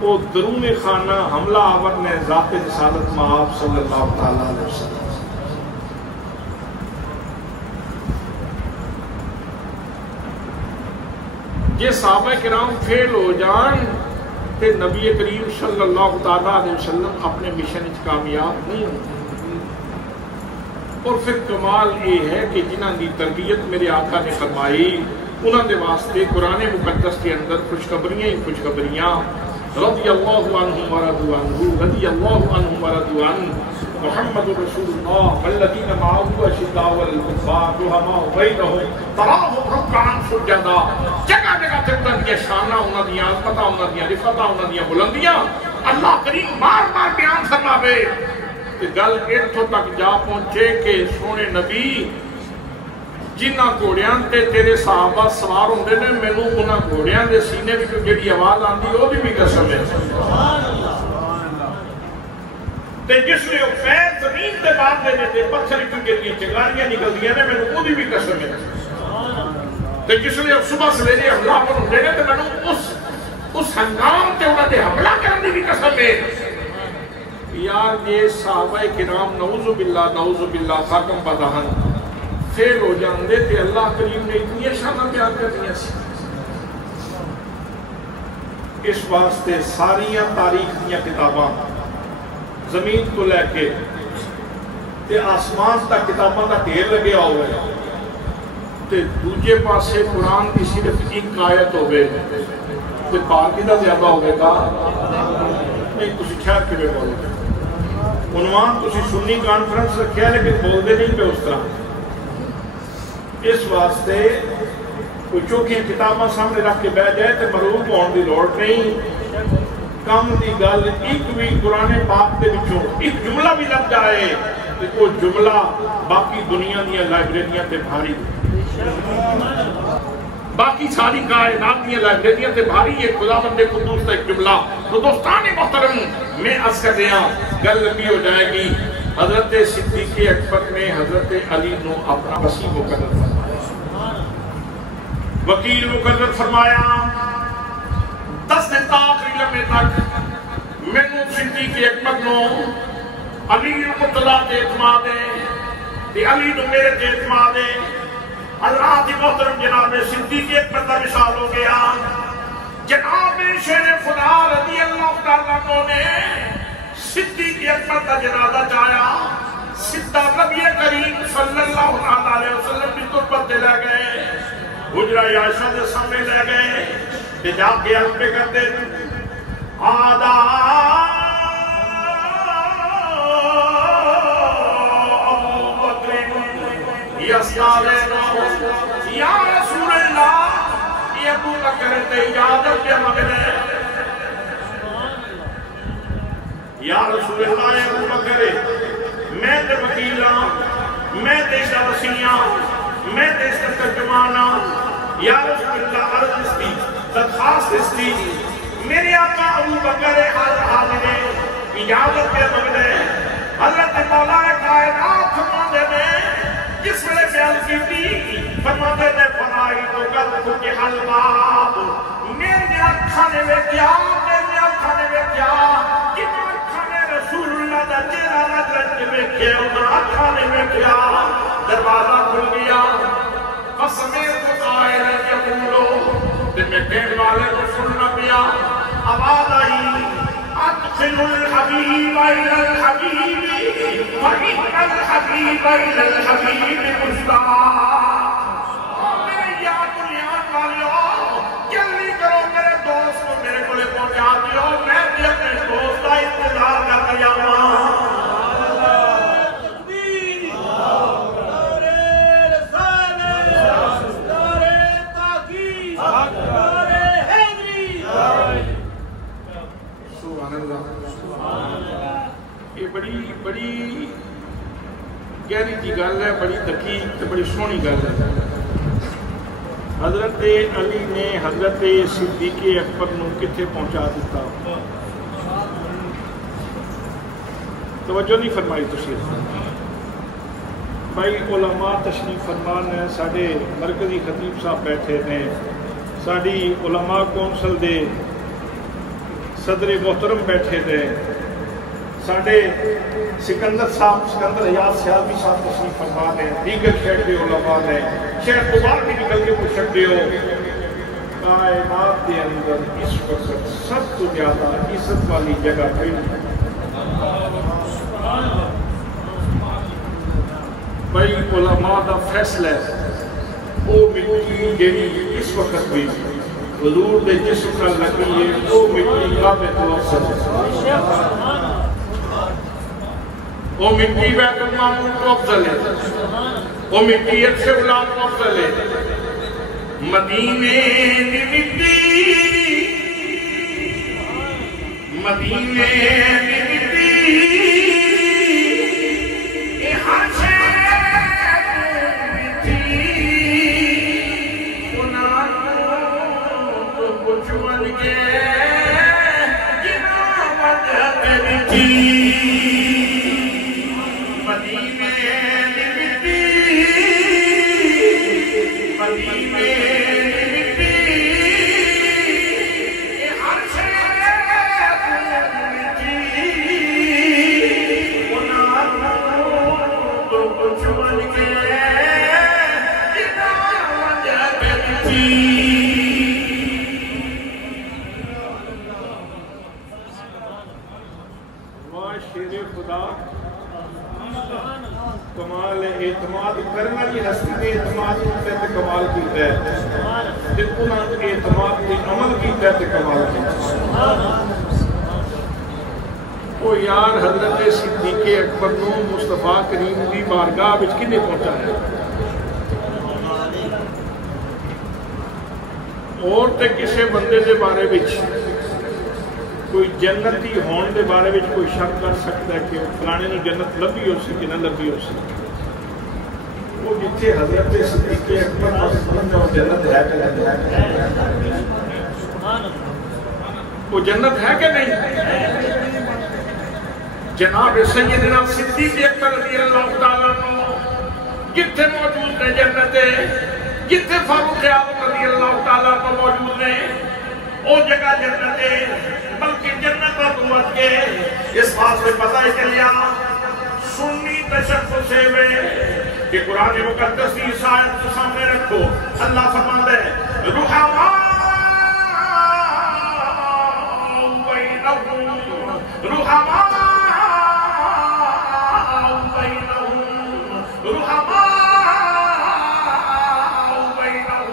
وہ درون خانہ حملہ آور نے ذات رسالت مآب صلی اللہ تعالیٰ علیہ وسلم۔ یہ صحابہ کرام فیل ہو جان تے نبی کریم صلی اللہ تعالیٰ علیہ وسلم اپنے مشن وچ کامیاب نہیں ہوں۔ اور پھر کمال یہ ہے کہ جنہاں دی تربیت میرے آقا نے فرمائی انہاں دے واسطے قرآن مقدس کے اندر خوشخبریاں ہی خوشخبریاں، رضی اللہ عنہم ورضوا عنہ، رضی اللہ عنہم ورضوا عنہ، محمد رسول اللہ والذین معه اشداء علی الکفار رحماء بینہم تراہم رکعا سجدا، جگہ جگہ تے انہاں دی شاناں، انہاں دی عظمتاں، انہاں دی رفعتاں، انہاں دی بلندیاں اللہ کریم بار بار بیان فرماوے کہ گل اتھوں تک جا پہنچے کہ سونے نبی جنہاں گھوڑیاں تے تیرے صحابہ سوار ہوندے نے مینوں انہاں گھوڑیاں دے سینے وچوں جڑی آواز آندی او بھی قسم ہے تے جس نے پیر زمین تے باندھ دے تے پتھر وچوں جڑیاں چنگاریاں نکلدیاں نے مینوں اودی بھی قسم ہے تے جس نے صبح سویرے حملہ ہوندے نے تے مینوں اس ہنگام تے انہاں دے حملہ کرن دی بھی قسم ہے۔ یار یہ صحابہ کرام نعوذ باللہ خاکم بدہن فیل ہو جاندے تھے، اللہ کریم نے اتنی شانہ بیان کر دیا سی۔ اس واسطے ساریاں تاریخ دیا کتاباں زمین کو لے کے تے آسمان تک کتاباں کا ڈھیر لگیا ہوئے تے دوجے پاسے قرآن کی صرف ایک آیت ہوئے تے پاکی دا زیادہ ہوئے گا نہیں، تسی خیر کے بے بولے گا عنوان تسی سنی کانفرنس رکھیا لیکن بول دے نہیں پہ اس طرح۔ اس واسطے کوئی چوکیاں کتاباں سامنے رکھ کے بیٹھ جائے تو مروب ہونے دی لوڑ نہیں، کم دی گل ایک بھی قرآن پاک دے وچوں ایک جملہ بھی لگ جائے تو وہ جملہ باقی دنیا دیا لائبریریاں تے بھاری باقی ساری کائنات دیا لائبریریاں تے بھاری یہ خدا بند قدوس تا ایک جملہ۔ تو دوستان محترم میں عرض کر دیا گل لمبی ہو جائے گی۔ حضرت صدیق اکبر نے حضرت علی نو اپنا وسیع مقرر فرمایا، وکیل مقرر فرمایا، 10 دن تا آخری لمحے تک مینوں صدیق اکبر نو علی المطلع تے اعتماد ہے تے علی نو میرے تے اعتماد ہے۔ حضرات محترم جناب صدیق اکبر کا مثال ہو گیا، جناب شیر خدا رضی اللہ تعالیٰ عنہ نے صدیق اکبر کا جنازہ چاہیا، سدھا نبی کریم صلی اللہ علیہ وسلم کی تربت دے لے گئے، حجرہ عائشہ دے سامنے لے گئے کہ جا کے عرض پہ کرتے آدھا ابو بکر یا رسول اللہ، یہ ابو بکر تے اجازت کے مغرے یا رسول اللہ، یا ابو بکر میں تے وکیلاں، میں تے شرسیاں، میں تے اس کا ترجمانہ، یا رسول اللہ عرض اس کی درخواست اس کی میرے آقا ابو بکر حاضر اجازت کے مغرے حضرت مولا کائنات فرماندے میں جس ویلے بیان کی فرماتے نے فنائی تو گل کھٹی حلباب میرے اکھاں نے ویکھیا جنہاں اکھاں نے رسول اللہ دا چہرہ نظر کے ویکھیا انہاں اکھاں نے ویکھیا دروازہ کھل گیا فسمعت قائلا یقولو تے میں کہنے والے کو سننا پیا آواز آئی ادخل الحبیب الى الحبیب فإن الحبیب الى الحبیب مشتاق میرے یاد والیو جلدی کرو میرے دوست کو میرے کو لے پہنچا دیو میں بھی اپنے دوست کا انتظار کر رہا ہوں یہ بڑی گہری جی گل ہے بڑی دقیق بڑی سونی گل ہے حضرت علی نے حضرت صدیق اکبر نو کتنے پہنچا دیتا توجہ نہیں فرمائی تسی بھائی علماء تشریف فرمان ہے ساڑھے مرکزی خطیب صاحب بیٹھے نے ساڑھی علماء کونسل دے صدر محترم بیٹھے نے ساڑھے سکندر حیات سیاضی صاحب تشریف فرمان ہے دیگر شہر کے علماء نے شہر دوبار بھی نکل کے پوچھ سکتے ہو کائنات کے اندر اس وقت سب تو زیادہ عزت والی جگہ پہ بھائی علماء دا فیصلہ ہے وہ مٹی جیڑی اس وقت بھی حضور دے جسم کا لگی ہے وہ مٹی قابل توسل ہے وہ مٹی بیت المعمور کو افضل ہے وہ مٹی اچھے غلام کو افضل ہے مدینے دی مدینے دی مٹی یہاں سے کمال اعتماد کرنا کی ہستی نے اعتماد کیتا ہے کمال کیتا ہے جن کو اعتماد کی عمل کیتا ہے کمال کیتا ہے وہ یار حضرت صدیق اکبر نو مصطفیٰ کریم دی بارگاہ وچ کنے پہنچا ہے اور تے کسے بندے دے بارے وچ کوئی جنتی ہون دے بارے وچ کوئی شک کر سکتا ہے کہ فلانے نو جنت لبھی ہو سی کہ نہ لبھی ہو سی وہ جتھے حضرت صدیق اکبر اور جنت ہے کہ وہ جنت ہے کہ نہیں جناب سیدنا صدیق اکبر رضی اللہ تعالیٰ عنہ جتھے موجود نے جنت ہے جتھے فاروق اعظم رضی اللہ تعالیٰ عنہ موجود نے وہ جگہ جنت ہے بلکہ جنت کا قوت کے اس بات سے پتہ چلیا سنی تشخص میں کہ قرآن مقدس کی آیت کو سامنے رکھو اللہ فرماتا ہے رحماء بینہم رحماء بینہم رحماء بینہم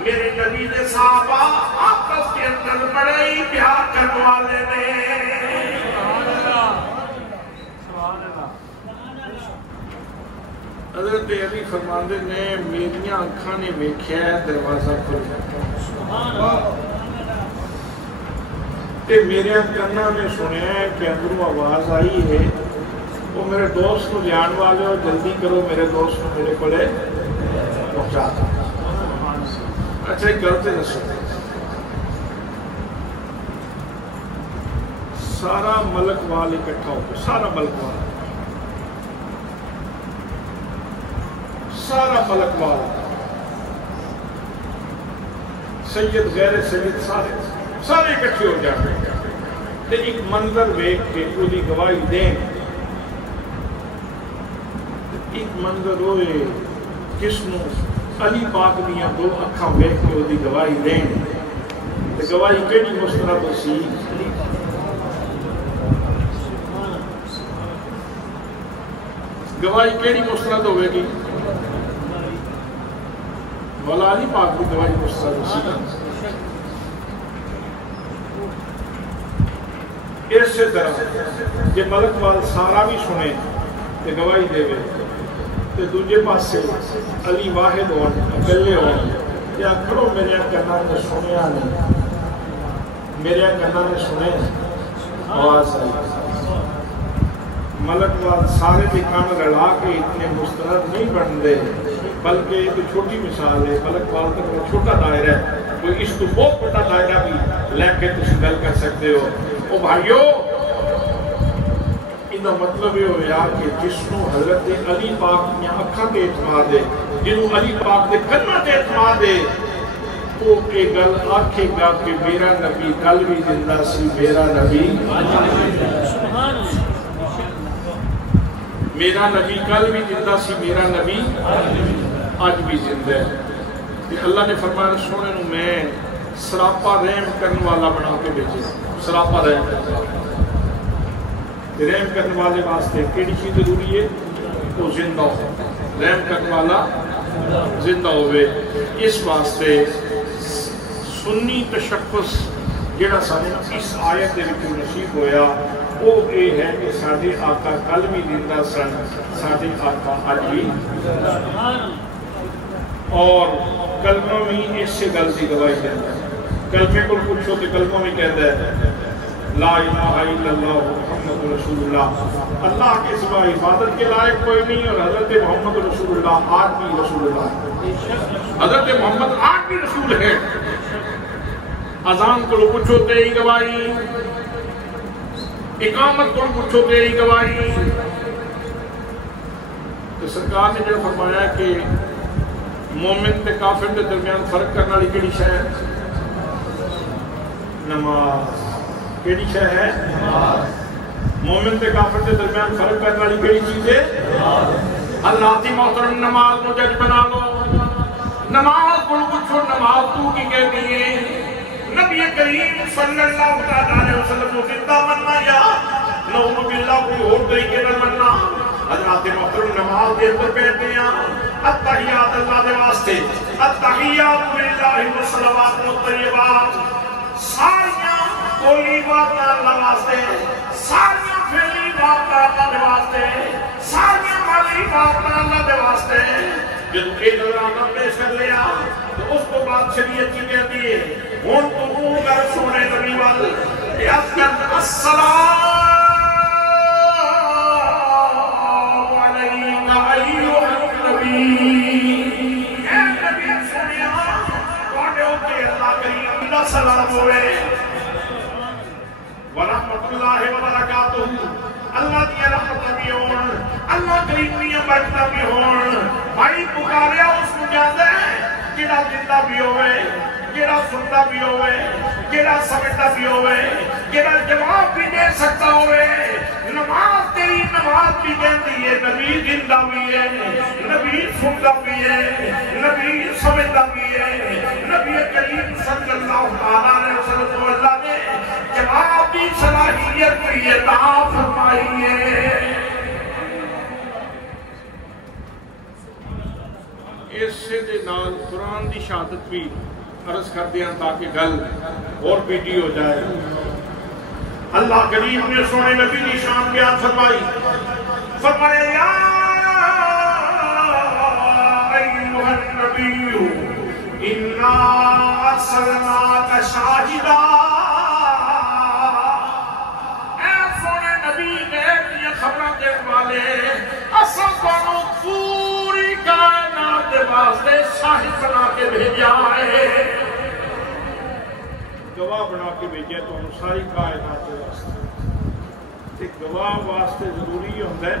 میرے نبی نے صحابہ آپس کے اندر بڑے ہی پیار کرنے والے نے حضرت علی فرماندے نے میریاں آنکھاں نے ویکھیا ہے دروازہ کھل جاتا تے میرے کاناں نے سنیا ہے کہ اندروں آواز آئی ہے وہ میرے دوست کو جان والے ہو جلدی کرو میرے دوست کو میرے کولے پہنچا دو اچھا ایک غلط ہے سارا ملک وال اکٹھا ہو سارا ملک وال سارا ملک وال سید غیر سید سارے اکٹھے ہو جاتے تے ایک منظر ویکھ کے وہی گواہی دیں. ایک منظر ہوئے جس نو علی پاک دیاں دو اکھاں ویکھ کے وہی گواہی دیں تے گواہی کیڑی مستند سی؟ گواہی کیڑی مستند ہوئے گی؟ مولا علی پاک کی گواہی مستند سی. اسی طرح جے ملک وال سارا بھی سنے تے گواہی دے تے دوجے پاسے علی واحد ہون اکلے ہون یا کھڑو میرے کنا نے سنیا نہیں میرے کنا نے سنے آواز آئی. ملک وال سارے بھی کان رلا کے اتنے مستند نہیں بن دے بلکہ ایک چھوٹی مثال ہے. ملک وال تک چھوٹا دائرہ ہے کوئی اس کو بہت بڑا دائرہ بھی لے کے تسی گل کر سکتے ہو. او بھائیو انہا مطلب یہ ہویا کہ جس نو حضرت علی پاک نے اکھاں تے اعتماد ہے جنہوں علی پاک دے کناں تے اعتماد ہے وہ کے گل آکھے گا کہ میرا نبی کل بھی زندہ سی میرا نبی میرا نبی کل بھی زندہ سی میرا نبی آج بھی زندہ ہے. اللہ نے فرمایا سونے نو میں سراپا رحم کرنے والا بنا کے بھیجے. سراپا رحم کرنے والے واسطے کیڑی چیز ضروری ہے؟ وہ زندہ ہو. رحم کرنے والا زندہ ہوئے. اس واسطے سنی تشخص جڑا سانے اس آیت دے وچ نصیب ہویا وہ یہ ہے کہ ساڈے آقا کل بھی زندہ سن ساڈے آقا اج بھی اور کلمہ بھی اس سے گل کی گواہی دیتا ہے. کلمے کو پوچھو تو کلمہ بھی کہتا ہے لا الہ الا اللہ محمد رسول اللہ. اللہ کے سوا عبادت کے لائق کوئی نہیں اور حضرت محمد رسول اللہ آج بھی رسول اللہ. حضرت محمد آج بھی رسول ہے. اذان کو پوچھو تے ہی گواہی اقامت کو پوچھو تے ہی گواہی. تو سرکار نے جو فرمایا ہے کہ مومن تے کافر کے درمیان فرق کرنے والی کیڑی شے ہے؟ نماز. کیڑی شے ہے؟ مومن تے کافر کے درمیان فرق کرنے والی کیڑی چیز ہے؟ اللہ کی محترم نماز کو جج بنا لو. نماز کو پوچھو نماز تو کی کہتی ہے؟ نبی کریم صلی اللہ علیہ وسلم کو زندہ مننا یا نعوذ باللہ کوئی اور طریقے نہ مننا. حضرات محترم نماز دے اندر کہتے ہیں التحیات اللہ دے واسطے التحیات للہ والصلوات والطیبات. ساریاں کوئی بات اللہ واسطے ساریاں فعلی بات اللہ دے واسطے ساریاں مالی بات اللہ دے واسطے. جب ایک نظرانہ پیش کر لیا تو اس کو بات شریعت کی کہتی ہے ہون تو ہوں گر سونے نبی وال یذکر السلام علیکہ ایوہ النبی. اے نبی سنیا واڈے ہوتے اللہ کریم اللہ سلام ہوئے ورحمت اللہ وبرکاتہ. اللہ دیا رحمت بھی ہون اللہ کریم دیا برکت بھی ہون. بھائی پکاریا اس کو جاندے جڑا زندہ بھی ہوئے جڑا سنتا بھی ہوئے جڑا سمجھتا بھی ہوئے جڑا جواب بھی دے سکتا ہوئے. نماز تیری نماز بھی کہتی ہے نبی زندہ بھی ہے نبی سنتا بھی ہے نبی سمجھتا بھی ہے. نبی کریم صلی اللہ علیہ وسلم کو اللہ نے جواب دی صلاحیت بھی عطا فرمائی ہے. اس سے دے نال قرآن دی شہادت بھی عرض کر دیا تاکہ گل اور پیٹی ہو جائے. اللہ کریم نے سونے نبی کی شان بیان فرمائی. فرمایا یا ایوہ النبی انا ارسلناک شاہدا. اے سونے نبی نے خبریں دینے والے اصل بانو پوری کائنات کے واسطے شاہد بنا کے بھیجا ہے. گواہ بنا کے بھیجا تو ساری کائنات کے واسطے. گواہ واسطے ضروری ہوتا ہے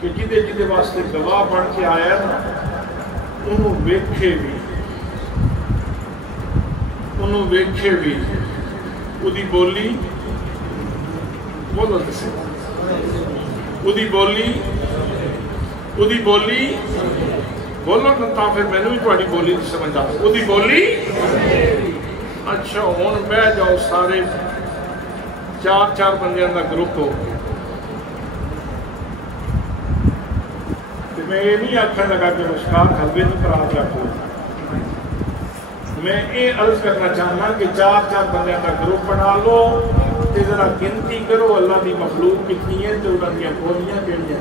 کہ جدے جدے واسطے گواہ بن کے آیا نا انہوں ویکھے بھی ادھی بولی بولو کسے ادھی بولی بولو نا پھر میں نے بھی تھوڑی بولی سمجھ آ ادھی بولی اچھا ہوں بہ جاؤ سارے 4 بندیاں کا گروپ ہو میں یہ نہیں آخر لگا کہ مشکار حلوے نہیں پرات رکھو میں یہ عرض کرنا چاہنا کہ 4 بندیاں کا گروپ بنا لو تے ذرا گنتی کرو اللہ دی مخلوق کتنی ہے تو انہوں نے بولیاں کہڑیاں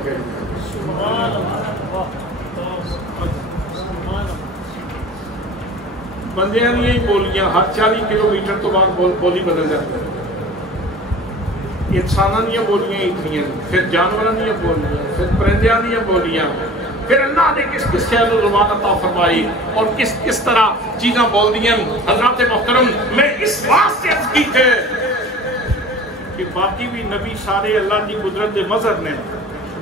بندیاں نہیں بولیاں ہر 40 کلومیٹر تو بعد بولی بدل جاتی ہے انساناں دیا بولیاں اتنی پھر جانوراں دیا بولیاں پھر پرندیاں دیا بولیاں پھر اللہ نے کس شہر و زبان عطا فرمائی اور کس طرح چیزاں بول دیا حضرات محترم میں اس واسطے عرض کی تھے کہ باقی بھی نبی سارے اللہ کی قدرت دے مظہر نے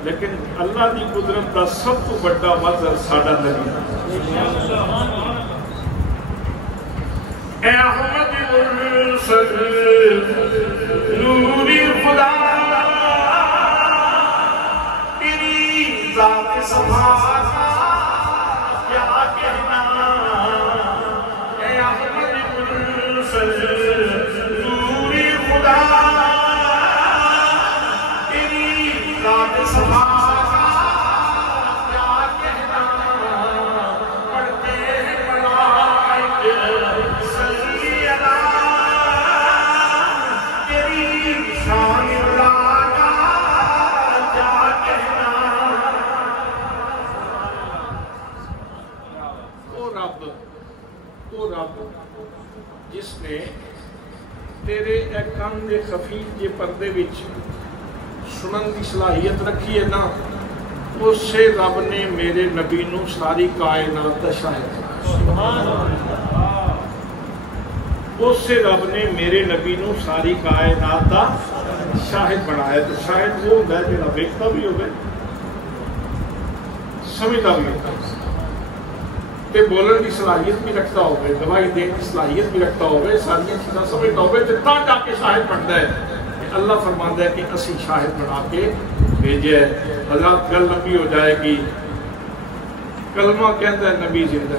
لیکن اللہ کی قدرت کا سب تو بڑا مظہر ساڈا نبی اے احمد مرسل نوری خدا تیری ذات سبحان کیا کہنا اے احمد مرسل نوری خدا تیری ذات سبحان کیا کہنا پڑھتے ہیں ملائکے جس نے تیرے کان دے خفیف جے پردے وچ سنن دی صلاحیت رکھی ہے نا اس سے رب نے میرے نبی نو ساری کائنات دا شاہد اس سے رب نے میرے نبی نو ساری کائنات دا شاہد بنایا تو شاہد وہ ہوتا ہے جڑا ویکھتا بھی ہوگا سمجھتا بھی ہوگا کہ بولن کی صلاحیت بھی رکھتا ہوگا گواہی دین کی صلاحیت بھی رکھتا ہوگا ساری چیزاں سمجھتا ہوگا جتنا جا کے شاہد بنتا ہے کہ اللہ فرماتا ہے کہ اسی شاہد بنا کے بھیجے حضرات گل لمبی ہو جائے گی کلمہ کہتا ہے نبی زندہ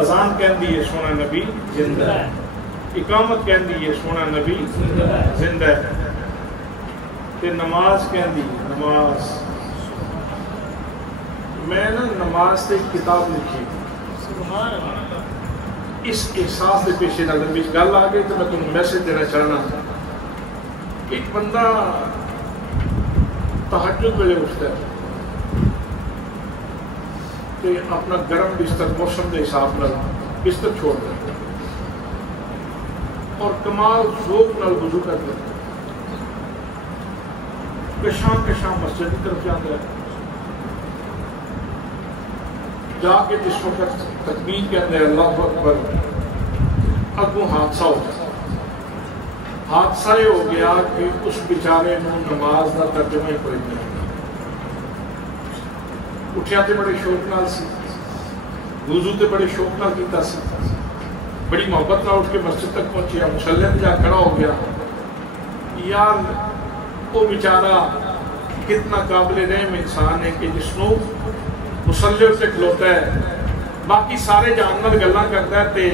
اذان کہندی ہے سونا نبی زندہ ہے اقامت کہندی ہے سونا نبی زندہ ہے تے نماز کہندی ہے نماز میں نے نماز سے ایک کتاب لکھی اس احساس کے پیش نظر میں گل آ گئی تو میں تمہیں میسج دینا چاہنا ایک بندہ تہجد ویلے اٹھتا ہے کہ اپنا گرم بستر موسم کے حساب نال بستر چھوڑ دیتا اور کمال ذوق نال وضو کرتا ہے کشاں مسجد کی طرف جاتا ہے جا کے جس وقت تکبیر کے اندر اللہ اکبر اگوں حادثہ ہو جاتا حادثہ یہ ہو گیا کہ اس بیچارے نو نماز دا ترجمہ کوئی نہیں اٹھیا تے بڑے شوق نال سی وضو تے بڑے شوق نال کیتا سی بڑی محبت نال اٹھ کے مسجد تک پہنچیا مصلی تے جا کھڑا ہو گیا یار وہ بیچارہ کتنا قابل رحم انسان ہے کہ جس نو مصلی سے کھلوتا ہے باقی سارے جان نال گلاں کرتا ہے تے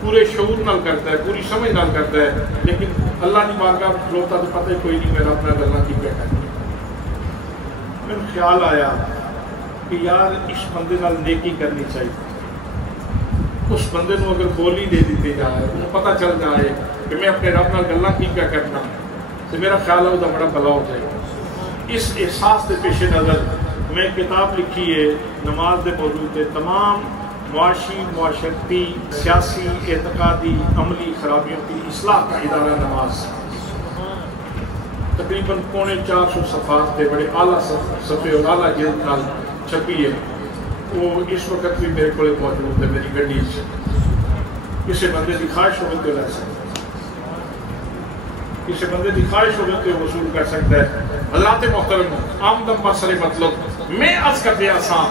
پورے شعور نال کرتا ہے پوری سمجھ نال کرتا ہے لیکن اللہ کی بارگاہ کھلوتا تو پتہ کوئی نہیں میرا اپنا گلاں کی پہ کرنا میرے خیال آیا کہ یار اس بندے نال نیکی کرنی چاہیے اس بندے نو اگر بولی دے دیتے جائے انہوں پتہ چل جائے کہ میں اپنے رب نال گلاں کی پہ کرنا تو میرا خیال ہے وہ بڑا بھلا ہو جائے گا اس احساس کے پیش نظر میں کتاب لکھی ہے نماز دے موضوع تے تمام معاشی معاشرتی سیاسی اعتقادی عملی خرابیوں کی اصلاح کا ادارہ نماز تقریباً 450 صفحات تے بڑے اعلیٰ صفحے اور اعلیٰ جلد نال چھپی ہے وہ اس وقت بھی میرے کو موجود ہے میری گڈی سے کسی بندے کی خواہش ہو تو لے سکتے کسی بندے کی خواہش ہوگی تو وصول کر سکتا ہے. حضرات محترم آمدن برسر مطلب میں عرض کر دیا سا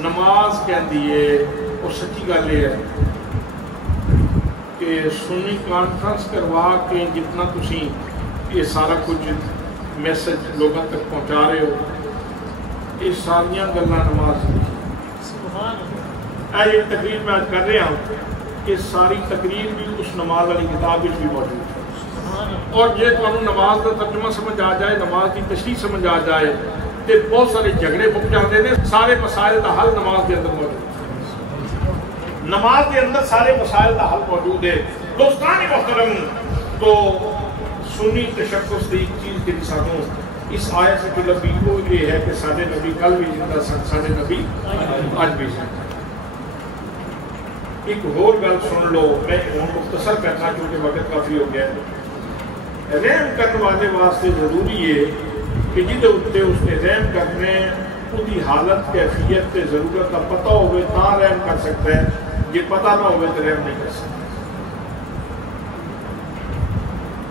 نماز کہندی ہے اور سچی گل یہ ہے کہ سنی کانفرنس کروا کے جتنا تسی یہ سارا کچھ میسج لوگوں تک پہنچا رہے ہو یہ ساریاں گلاں نماز یہ تقریر میں آج کر رہا ہوں کہ ساری تقریر بھی اس نماز والی کتاب بھی موجود ہے. اور یہ تمہیں نماز کا ترجمہ سمجھ آ جائے نماز کی تشریح سمجھ آ جائے تو بہت سارے جھگڑے مک جاتے ہیں. سارے مسائل کا حل نماز کے اندر موجود ہے. نماز کے اندر سارے مسائل کا حل موجود ہے. دوستان محترم تو سنی تشخص کی ایک چیز کے ساتھوں اس آیت سے لبی وہ یہ ہے کہ سارے نبی کل بھی زندہ سن سارے نبی آج بھی زندہ. ایک اور گل سن لو میں مختصر کرنا کیونکہ وقت کافی ہو گیا ہے. رحم کرنے والے واسطے ضروری ہے کہ جدے اتنے اس نے رحم کرنے وہی حالت کیفیت تے ضرورت کا پتہ ہوئے تا رحم کر سکتا ہے. یہ پتہ نہ ہوئے تو رحم نہیں کر سکتا.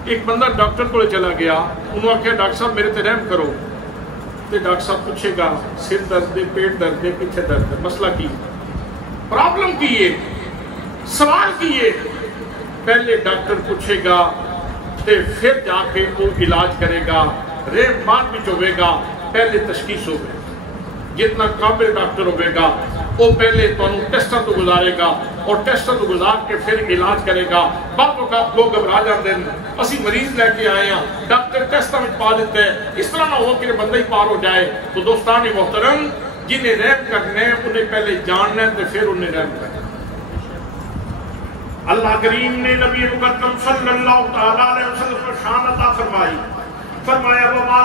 ایک بندہ ڈاکٹر کو چلا گیا انہوں نے کہا ڈاکٹر صاحب میرے تے رحم کرو تو ڈاکٹر صاحب پوچھے گا سر درد ہے پیٹ درد ہے پیچھے درد ہے مسئلہ کی پرابلم کی ہے سوال کیے. پہلے ڈاکٹر پوچھے گا تے پھر جا کے وہ علاج کرے گا. رحم بعد بھی ہوئے گا پہلے تشخیص ہوگی. جتنا قابل ڈاکٹر ہوئے گا وہ پہلے تمہیں ٹیسٹوں تو گزارے گا اور ٹیسٹوں تو گزار کے پھر علاج کرے گا. بعض اوقات لوگ گھبرا جاتے ہیں اسی مریض لے کے آئے ہیں ڈاکٹر ٹیسٹوں میں پا دیتے ہیں اس طرح نہ ہو کہ بندہ ہی پار ہو جائے. تو دوستان محترم جنہیں رحم کرنا ہے انہیں پہلے جاننا ہے تو پھر انہیں رحم کرنا. اللہ کریم نے نبی مقدم صلی اللہ تعالیٰ علیہ وسلم پر شان عطا فرمائی. فرمایا وما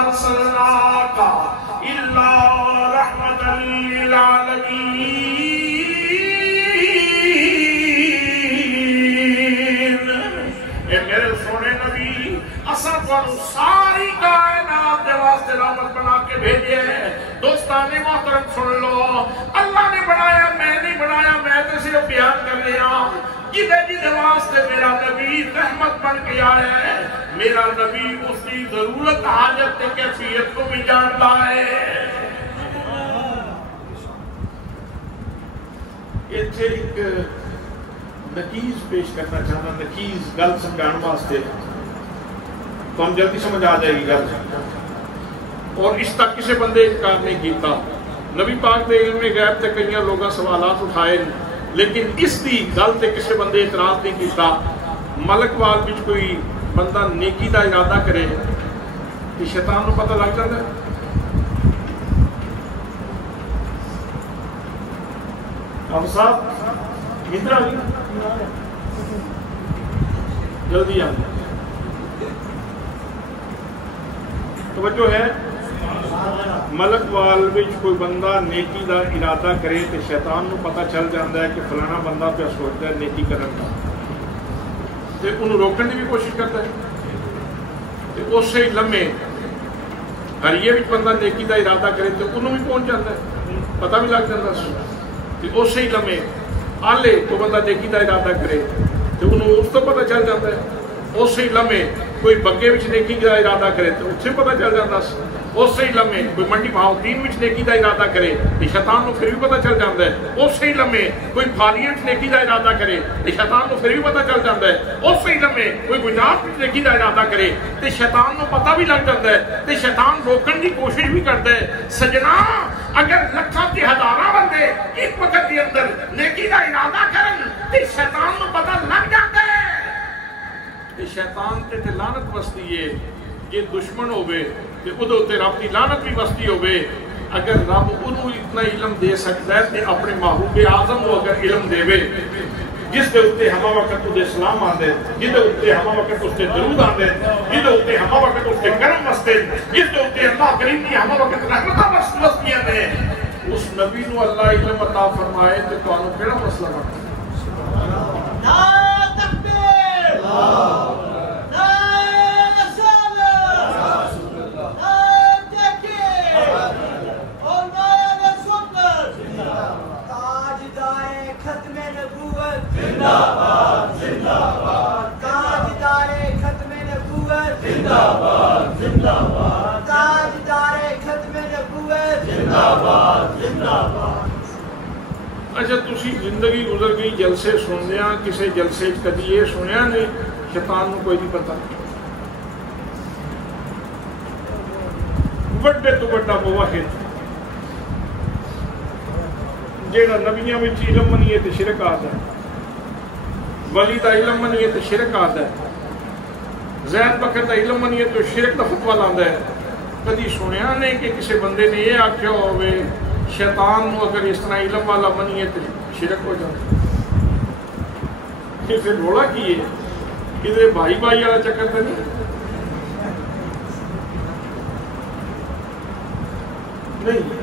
ارسلناک الا رحمتا للعالمین. اے میرے سونے نبی اساں تانوں ساری کائنات دے واسطے رحمت بنا کے بھیجے ہیں. دوستان محترم سن لو اللہ نے بنایا میں نہیں بنایا میں تو صرف بیان کر رہا جدے واسطے میرا نبی رحمت بن کے آیا ہے. میرا نبی اس کی ضرورت حاجت کے کیفیت کو بھی جانتا ہے. اتنے ایک نکیز پیش کرنا چاہتا نکیز گل سمجھان واسطے تو ہم جلدی سمجھ آ جائے گی گل اور اس تک کسی بندے انکار نہیں کیتا. نبی پاک دے علم غیب تے کئی لوگاں سوالات اٹھائے لیکن اس دی گل تے کسی بندے اعتراض نہیں کیتا. ملک وال وچ کوئی بندہ نیکی دا ارادہ کرے کہ شیطان نو پتہ لگ جاتا ہے. اب صاحب ادھر آ گئی جلدی آ توجہ ہے. ملک وال وچ کوئی بندہ نیکی دا ارادہ کرے تو شیطان نو پتہ چل جاتا ہے کہ فلانا بندہ پہ سوچتا ہے نیکی کرنے کا تو انہوں روکنے کی بھی کوشش کرتا ہے. تو اس سے لمحے ہریے وچ بندہ نیکی دا ارادہ کرے تو انہوں بھی پہنچ جاتا ہے پتہ بھی لگ جاتا ہے. تو اس سے لمحے آلے کوئی بندہ نیکی دا ارادہ کرے تو انہوں اس تو پتہ چل جاتا ہے. اس سے لمحے کوئی بگے وچ نیکی دا ارادہ کرے تو اس سے پتہ چل جاتا ہے. اس سے لمحے کوئی منڈی بہاؤدین وچ نیکی دا ارادہ کرے تو شیطان نو پھر بھی پتہ چل جاتا ہے. اس سے لمحے کوئی پھالی وچ نیکی دا ارادہ کرے تو شیطان نو پھر بھی پتہ چل جاتا ہے. اس سے لمحے کوئی گجرات وچ نیکی دا ارادہ کرے تو شیطان نو پتہ بھی لگ جاتا ہے تو شیطان روکن کی کوشش بھی کرتا ہے. سجنا اگر لکھاں تے ہزاراں بندے ایک وقت کے اندر نیکی دا ارادہ کرن تو شیطان نو پتہ لگ جاتا ہے کہ شیطان تے لعنت وستی ہے. یہ دشمن ہوئے کہ ادھو تے رب کی لعنت بھی وستی ہوئے. اگر رب انہوں اتنا علم دے سکتا ہے کہ اپنے محبوب اعظم کو اگر علم دے وے جس دے اتے ہما وقت دے اسلام آندے جس دے اتے ہما وقت اس دے درود آندے جس دے اتے ہما وقت اس دے کرم وستے جس دے اتے اللہ کریم کی ہما وقت رحمتہ وستیاں دے اس نبی نو اللہ علم عطا فرمائے تو کانو کیڑا مسئلہ بنتا نعرہ تکبیر ختم نبوت زندہ باد زندہ باد اچھا تسی زندگی گزر گئی جلسے سنیا کسے جلسے کدی یہ سنیا نہیں شیطان نو کوئی نہیں پتا بڑے تو بڑا موحد جیڑا نبیاں وچ علم منیے تے شرک آتا ہے ولی دا علم منیے تے شرک آتا ہے زید بکر دا علم منیے تو شرک دا فتوہ لاندا ہے کدی سنیا نہیں کہ کسی بندے نے یہ آکھیا ہوئے شیطان نو اگر اس طرح علم والا منیے تو شرک ہو جاتا ہے پھر رولا کیے کدھر بھائی بھائی والا چکر تو نہیں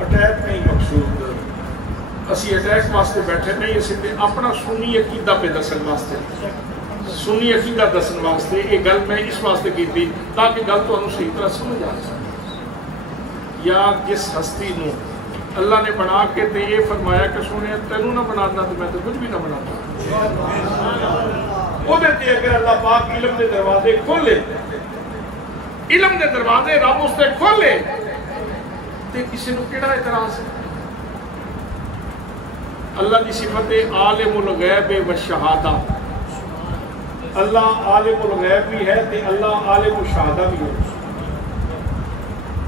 اٹیک نہیں مقصود اسی اٹیک واسطے بیٹھے نہیں اسی اپنا سنی عقیدہ پہ دسن واسطے سنی عقیدہ دسن واسطے یہ گل میں اس واسطے کی تھی تاکہ گل تو انہوں صحیح طرح سمجھ آ سکے یا جس ہستی نو اللہ نے بنا کے تے یہ فرمایا کہ سونے تینوں نہ بنانا تو میں تو کچھ بھی نہ بناتا وہ دیتے اگر اللہ پاک علم دے دروازے کھولے علم دے دروازے رب اس تے کھولے تے کسی نو کیڑا اعتراض ہے اللہ دی صفت عالم الغیب والشہادہ اللہ عالم الغیب بھی ہے تے اللہ عالم الشہادہ بھی ہے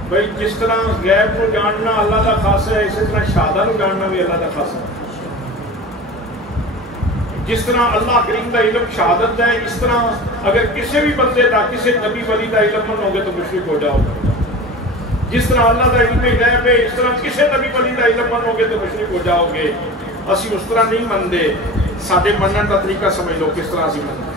بھئی جس طرح غیب کو جاننا اللہ کا خاصہ ہے اسی طرح شہادہ کو جاننا بھی اللہ کا خاصہ ہے جس طرح اللہ کریم کا علم شہادت ہے اس طرح اگر کسی بھی بندے کا کسی نبی ولی کا علم منو گے تو مشرک ہو جاؤ گے جس طرح اللہ کا علم غیب ہے اس طرح کسی نبی ولی کا علم منو گے تو مشرک ہو جاؤ گے اسی اس طرح نہیں مندے سادے منن کا طریقہ سمجھ لو کس طرح اسی مندے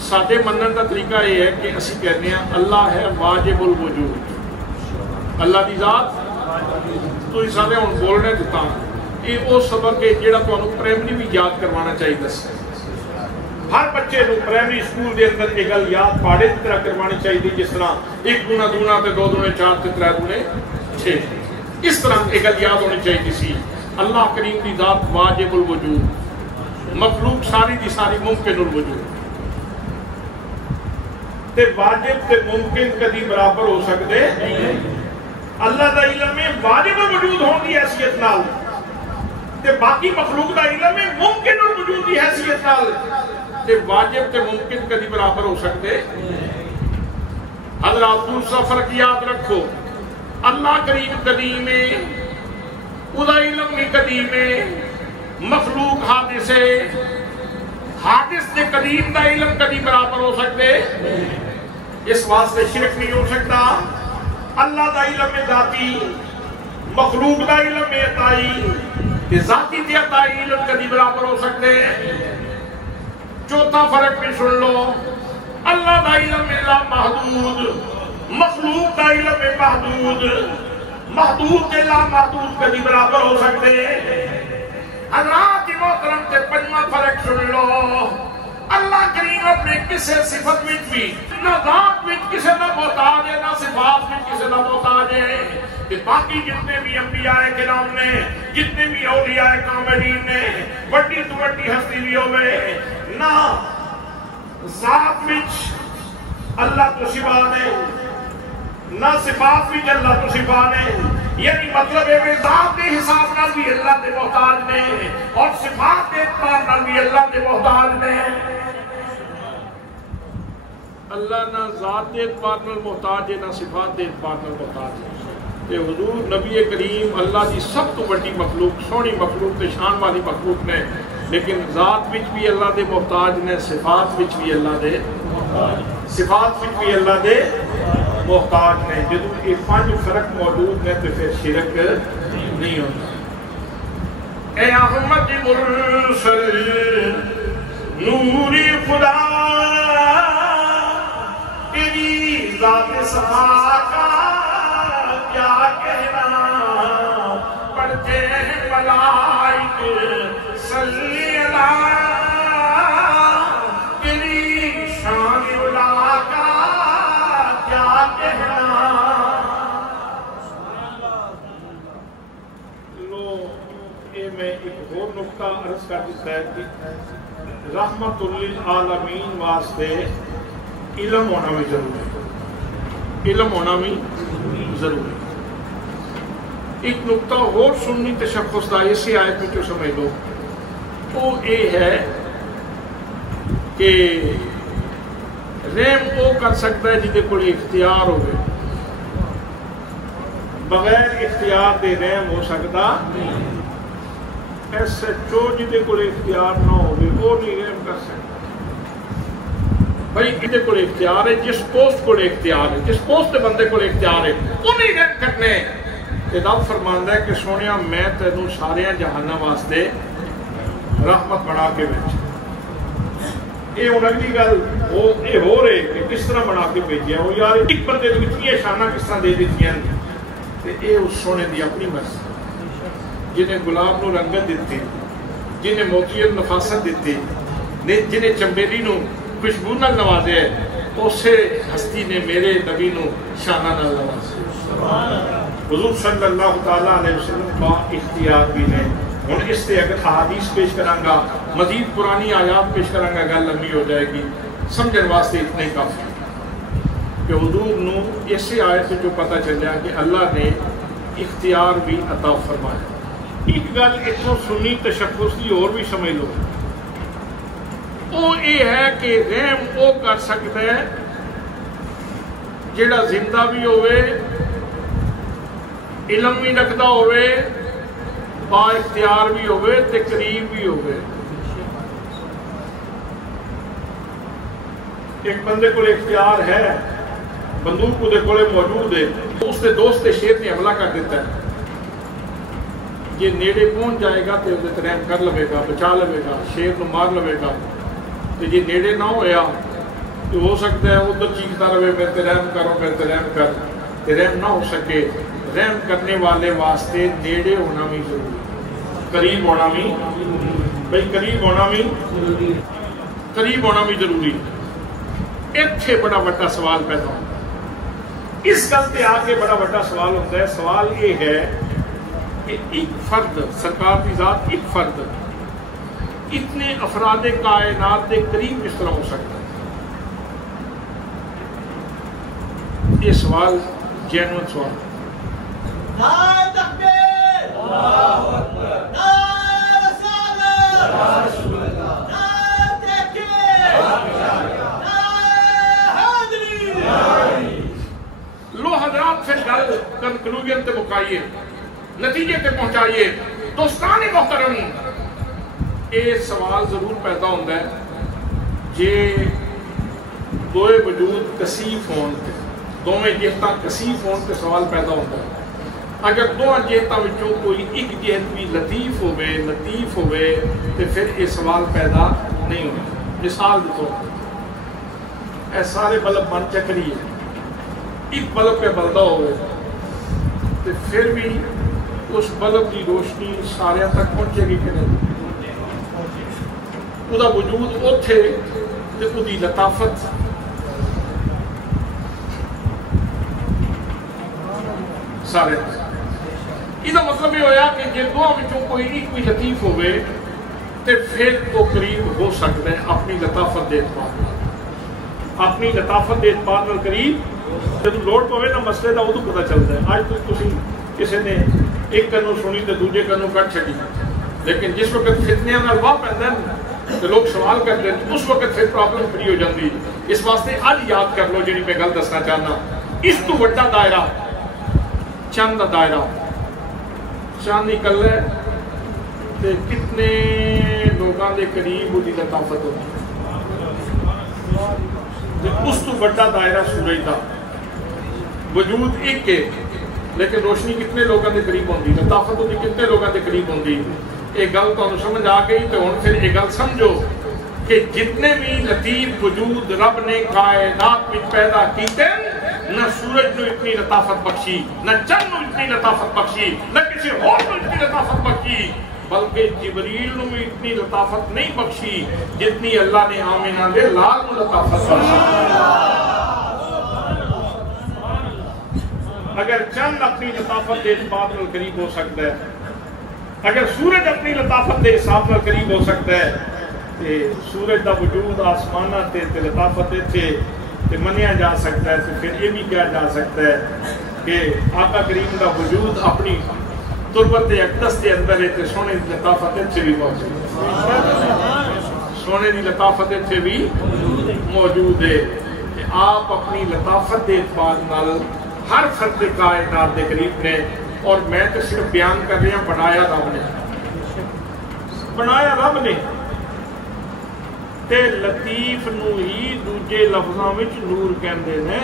سادے منن کا طریقہ یہ ہے کہ اسی کہنے ہیں اللہ ہے واجب الوجود اللہ دی ذات تو اس سادے ہوں بولنے دیتا ہوں یہ وہ سبق ہے جیڑا تو انہوں پریمری بھی یاد کروانا چاہیے دس ہر بچے نو پریمری سکول دے اندر ایک گل یاد پاڑے دی طرح کروانی چاہیے جس طرح ایک دونا دونا تے دو دونے چار تے ترے دونے چھے اس طرح ایک گل یاد ہونی چاہیے کسی اللہ کریم دی ذات واجب الوجود مخلوق ساری دی ساری ممکن الوجود تے واجب تے ممکن کدی برابر ہو سکتے اللہ دا علم میں واجب الوجود ہوں گی حیثیت نال تے باقی مخلوق دا علم میں ممکن الوجود دی حیثیت نال تے واجب تے ممکن کدی برابر ہو سکتے حضرات دوسرا فرق یاد رکھو اللہ کریم قدیم ہے ادا علم بھی قدیم ہے مخلوق حادث ہے حادث تے قدیم دا علم کدی برابر ہو سکتے اس واسطے شرک نہیں ہو سکتا اللہ دا علم میں ذاتی مخلوق دا علم میں عطائی کہ ذاتی تے عطائی علم کدی برابر ہو سکتے چوتھا فرق بھی سن لو اللہ دا علم میں لا محدود مخلوق دا علم میں محدود محدود تے لا محدود کدی برابر ہو سکتے حضرات محترم تے پنجواں فرق سن لو اللہ کریم اپنے کسے صفت وچ بھی نہ ذات وچ کسے نہ محتاج ہے نہ صفات وچ کسے نہ محتاج ہے کہ باقی جتنے بھی انبیاء کرام نے جتنے بھی اولیاء کاملین نے بڑی تو بڑی ہستی بھی ہوئے نہ ذات وچ اللہ تو سوا نے نہ صفات وچ اللہ تو سوا نے یعنی مطلب ہے کہ ذات کے حساب نال بھی اللہ دے محتاج نے اور صفات کے اعتبار نال بھی اللہ دے محتاج نے اللہ نہ ذات دے اعتبار نال محتاج ہے نہ صفات دے اعتبار نال محتاج ہے کہ حضور نبی کریم اللہ دی سب تو بڑی مخلوق سونی مخلوق تے شان والی مخلوق نے لیکن ذات وچ بھی اللہ دے محتاج نے صفات وچ بھی اللہ دے صفات وچ بھی اللہ دے محتاج نے جدو یہ پانچ فرق موجود نے تو پھر شرک نہیں ہوتا اے احمد مرسل نوری خدا تیری ذات صفا کا کیا کہنا پڑھتے ہیں ملائک صلی اللہ تیری شان اولا کا کیا کہنا لو اے میں ایک اور نقطہ عرض کر دیتا ہے کہ رحمت للعالمین واسطے علم ہونا بھی ضروری ہے علم ہونا بھی ضروری. ایک نقطہ اور سنی تشخص دا اسی آیت میں جو سمجھ لو وہ یہ ہے کہ رحم وہ کر سکتا ہے جہدے کول اختیار ہوئے، بغیر اختیار دے رحم ہو سکتا ایس ایچ او جہدے کول اختیار نہ ہوئے وہ نہیں رحم کر سکتا. بھائی جہدے کول اختیار ہے، جس پوسٹ کول اختیار ہے، جس پوسٹ دے بندے کول اختیار ہے وہ نہیں رحم کرنے. رب فرماندا ہے کہ سونیا میں تینوں سارے جہاناں واسطے رحمت بنا کے بھیجا. یہ ہوں اگلی گل یہ ہو رہے کہ کس طرح بنا کے بھیجیا وہ یار ایک بندے کو اتنی شانہ کس طرح دے دیتی ہیں. یہ اس سونے دی اپنی مرضی، جنہیں گلاب نو رنگت دیتی، جنہیں موتی نفاست دیتی، جنہیں چمبیلی نو خوشبو نال نوازے، اسے ہستی نے میرے نبی نو شانہ نال نوازے. حضور صلی اللہ تعالیٰ علیہ وسلم کا اختیار بھی ہے. ہوں اس سے اگر حدیث پیش کرانگا، مزید پرانی آیات پیش کرانگا، گل لمبی ہو جائے گی. سمجھن واسطے اتنے کافی کہ حضور نو اسی آیت سے جو پتہ چلیا کہ اللہ نے اختیار بھی عطا فرمایا. ایک گل اتوں سنی تشخص کی اور بھی سمجھ لو، وہ یہ ہے کہ رحم وہ کر سکتا ہے جیڑا زندہ بھی ہوئے، علم بھی رکھتا ہوئے، با اختیار بھی ہوئے تے قریب بھی ہوئے. ایک بندے کو اختیار ہے، بندوق کو دے کولے موجود ہے، اس کے دوست کے شیر نے حملہ کر دیتا ہے. یہ نیڑے پہنچ جائے گا تو اسے رحم کر لوے گا، بچا لوے گا، شیر نو مار لوے گا. تو یہ نیڑے نہ ہویا تو ہو سکتا ہے ادھر چیختا رہے میرے تے رحم کرو، میرے تے رحم کر. رحم نہ ہو سکے، رحم کرنے والے واسطے نیڑے ہونا بھی ضروری، قریب ہونا بھی، بھائی قریب ہونا بھی ضروری. اتنے بڑا بڑا سوال پیدا ہوتا ہے. اس گل پہ آ کے بڑا بڑا سوال ہوتا ہے. سوال یہ ہے کہ ایک فرد، سرکار کی ذات ایک فرد، اتنے افراد کائنات کے قریب کس طرح ہو سکتا ہے؟ یہ سوال جینوئن سوال. نعرہ تکبیر، اللہ اکبر، نعرہ رسالت، نعرہ تحقیق، نعرہ حیدری. لو حضرات سے گل کنکلوژن تے مکائیے، نتیجے تے پہنچائیے. دوستان محترم، یہ سوال ضرور پیدا ہوتا ہے جے دوئے وجود کثیف ہون تے، دوویں جہتاں کثیف ہون تے سوال پیدا ہوتا ہے. اگر دو جہتاں وچوں کوئی ایک جہت بھی لطیف ہوئے تو پھر یہ سوال پیدا نہیں ہوتا. مثال دے طور اے سارے بلب بن چکری ہے، ایک بلب پہ بلدا ہوئے تو پھر بھی اس بلب کی روشنی سارے تک پہنچے گی کہ نہیں؟ وہ دا وجود اوتھے تے وہ دی لطافت سارے تک. یہ مطلب یہ ہویا کہ جے دو وچوں کوئی ایک بھی لطیف ہوئے تے پھر وہ قریب ہو سکتا ہے اپنی لطافت دے اعتبار، اپنی لطافت دے اعتبار قریب. جب لوڑ پوے نا مسئلے دا ادو پتہ چلتا ہے. آج تسی کسی نے ایک کنوں سنی تے دوجے کنوں کٹ چھڈی، لیکن جس وقت فتنیاں نال واہ پیندا ہے تو لوگ سوال کرتے ہیں، اس وقت پھر پرابلم فری ہو جاتی. اس واسطے اج یاد کر لو جی میں گل دسنا چاہنا. اس تو وڈا دائرہ چند دا دائرہ، چند نکل ہے تے کتنے لوگاں دے قریب وہ دی لطافت ہوتی. اس تو بڑا دائرہ سورج دا وجود ایک ہے، لیکن روشنی کتنے لوگوں کے قریب ہوتی، لطافت ہوتی کتنے لوگوں کے قریب ہوتی. ایک گل تو سمجھ آ گئی تو ہوں پھر ایک گل سمجھو کہ جتنے بھی لطیف وجود رب نے کائنات میں پیدا کیتے، نہ سورج نو اتنی لطافت بخشی، نہ چند نو اتنی لطافت بخشی، نہ کسی اور نو اتنی لطافت بخشی، بلکہ جبریل نو بھی اتنی لطافت نہیں بخشی جتنی اللہ نے آمینہ دے لال نو لطافت بخشی. اگر چند اپنی لطافت دے اعتبار نال قریب ہو سکتا ہے، اگر سورج اپنی لطافت دے حساب نال قریب ہو سکتا ہے، تے سورج دا وجود آسمانہ تے لطافت تے منیا جا سکتا ہے، تو پھر یہ بھی کیا جا سکتا ہے کہ آقا کریم دا وجود اپنی تربت اقدس کے اندر ہے تے سونے دی لطافت سے بھی موجود، سونے دی لطافت سے بھی موجود ہے کہ آپ اپنی لطافت دے اعتبار نال ہر فرد کائنات دے قریب نے، اور میں تو صرف بیان کر رہا ہوں بنایا رب نے، بنایا رب نے تے لطیف نو ہی دوجے لفظاں وچ نور کہندے نے۔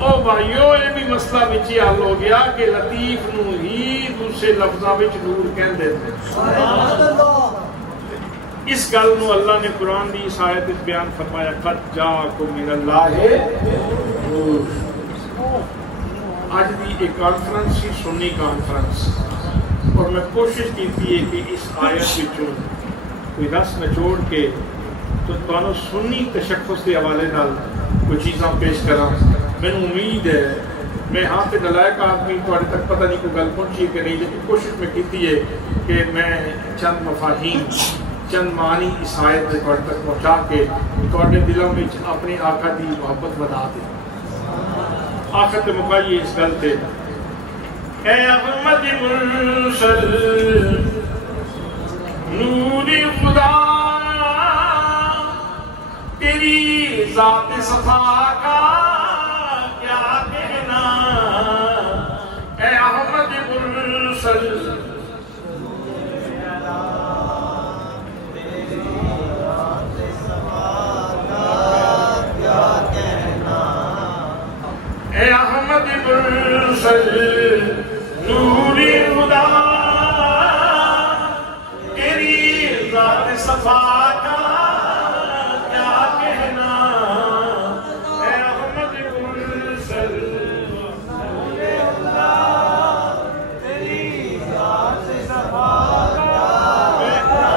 او بھائیو یہ بھی مسئلہ وچ حل ہو گیا کہ لطیف نو ہی دوسرے لفظاں وچ نور کہندے نے۔ اس گل نو اللہ نے قرآن دی اس آیت وچ بیان فرمایا، قد جاءکم من اللہ نور۔ آج بھی ایک کانفرنس سی، سنی کانفرنس، اور میں کوشش کی تھی کہ اس آیت وچوں کوئی رس نچوڑ کے تو تانوں سنی تشخص کے حوالے نال کوئی چیزاں پیش کراں۔ میں امید ہے میں ہاں تے نلائق آدمی تھوڑے تک پتہ نہیں کوئی گل پہنچی کہ نہیں، لیکن کوشش میں کی ہے کہ میں چند مفاہیم چند معنی اس آیت تھوڑے تک پہنچا کے تھوڑے دلوں میں اپنے آقا دی محبت بنا دیں۔ آخر تے مکائیے اس گل تے، اے احمد مرسل نور خدا تیری ذات صفا کا کیا کہنا، اے احمد مرسل اے احمد مرسل نور خدا تیری ذات صفا کا کیا کہنا، اے احمد مرسل نور خدا تیری ذات صفا کا کیا کہنا۔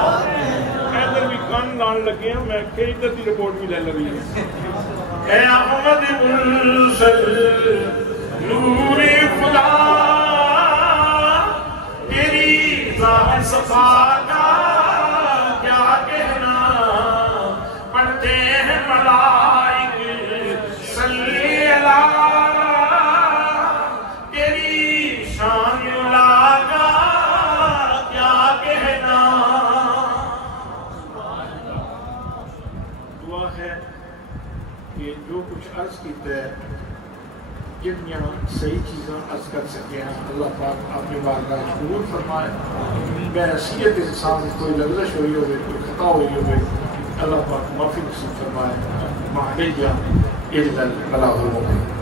ادھر بھی کان لان لگے ہیں، میں کہ ادھر دی رپورٹ بھی لے لگی ہے۔ اے احمد مرسل نور خدا تیری ذات صفا کا کیا کہنا، پڑھتے ہیں ملائک صلی اللہ تیری شان اللہ کا کیا کہنا۔ دعا ہے کہ جو کچھ عرض کیتا ہے جتنیاں صحیح چیزاں عرض کر سکے ہیں اللہ پاک اپنی بارگاہ قبول فرمائے۔ بحیثیت انسان کوئی لغزش ہوئی ہوئے، کوئی خطا ہوئی ہوئے، اللہ پاک معافی نصیب فرمائے۔ مہدیہ الا البلاغ المبین۔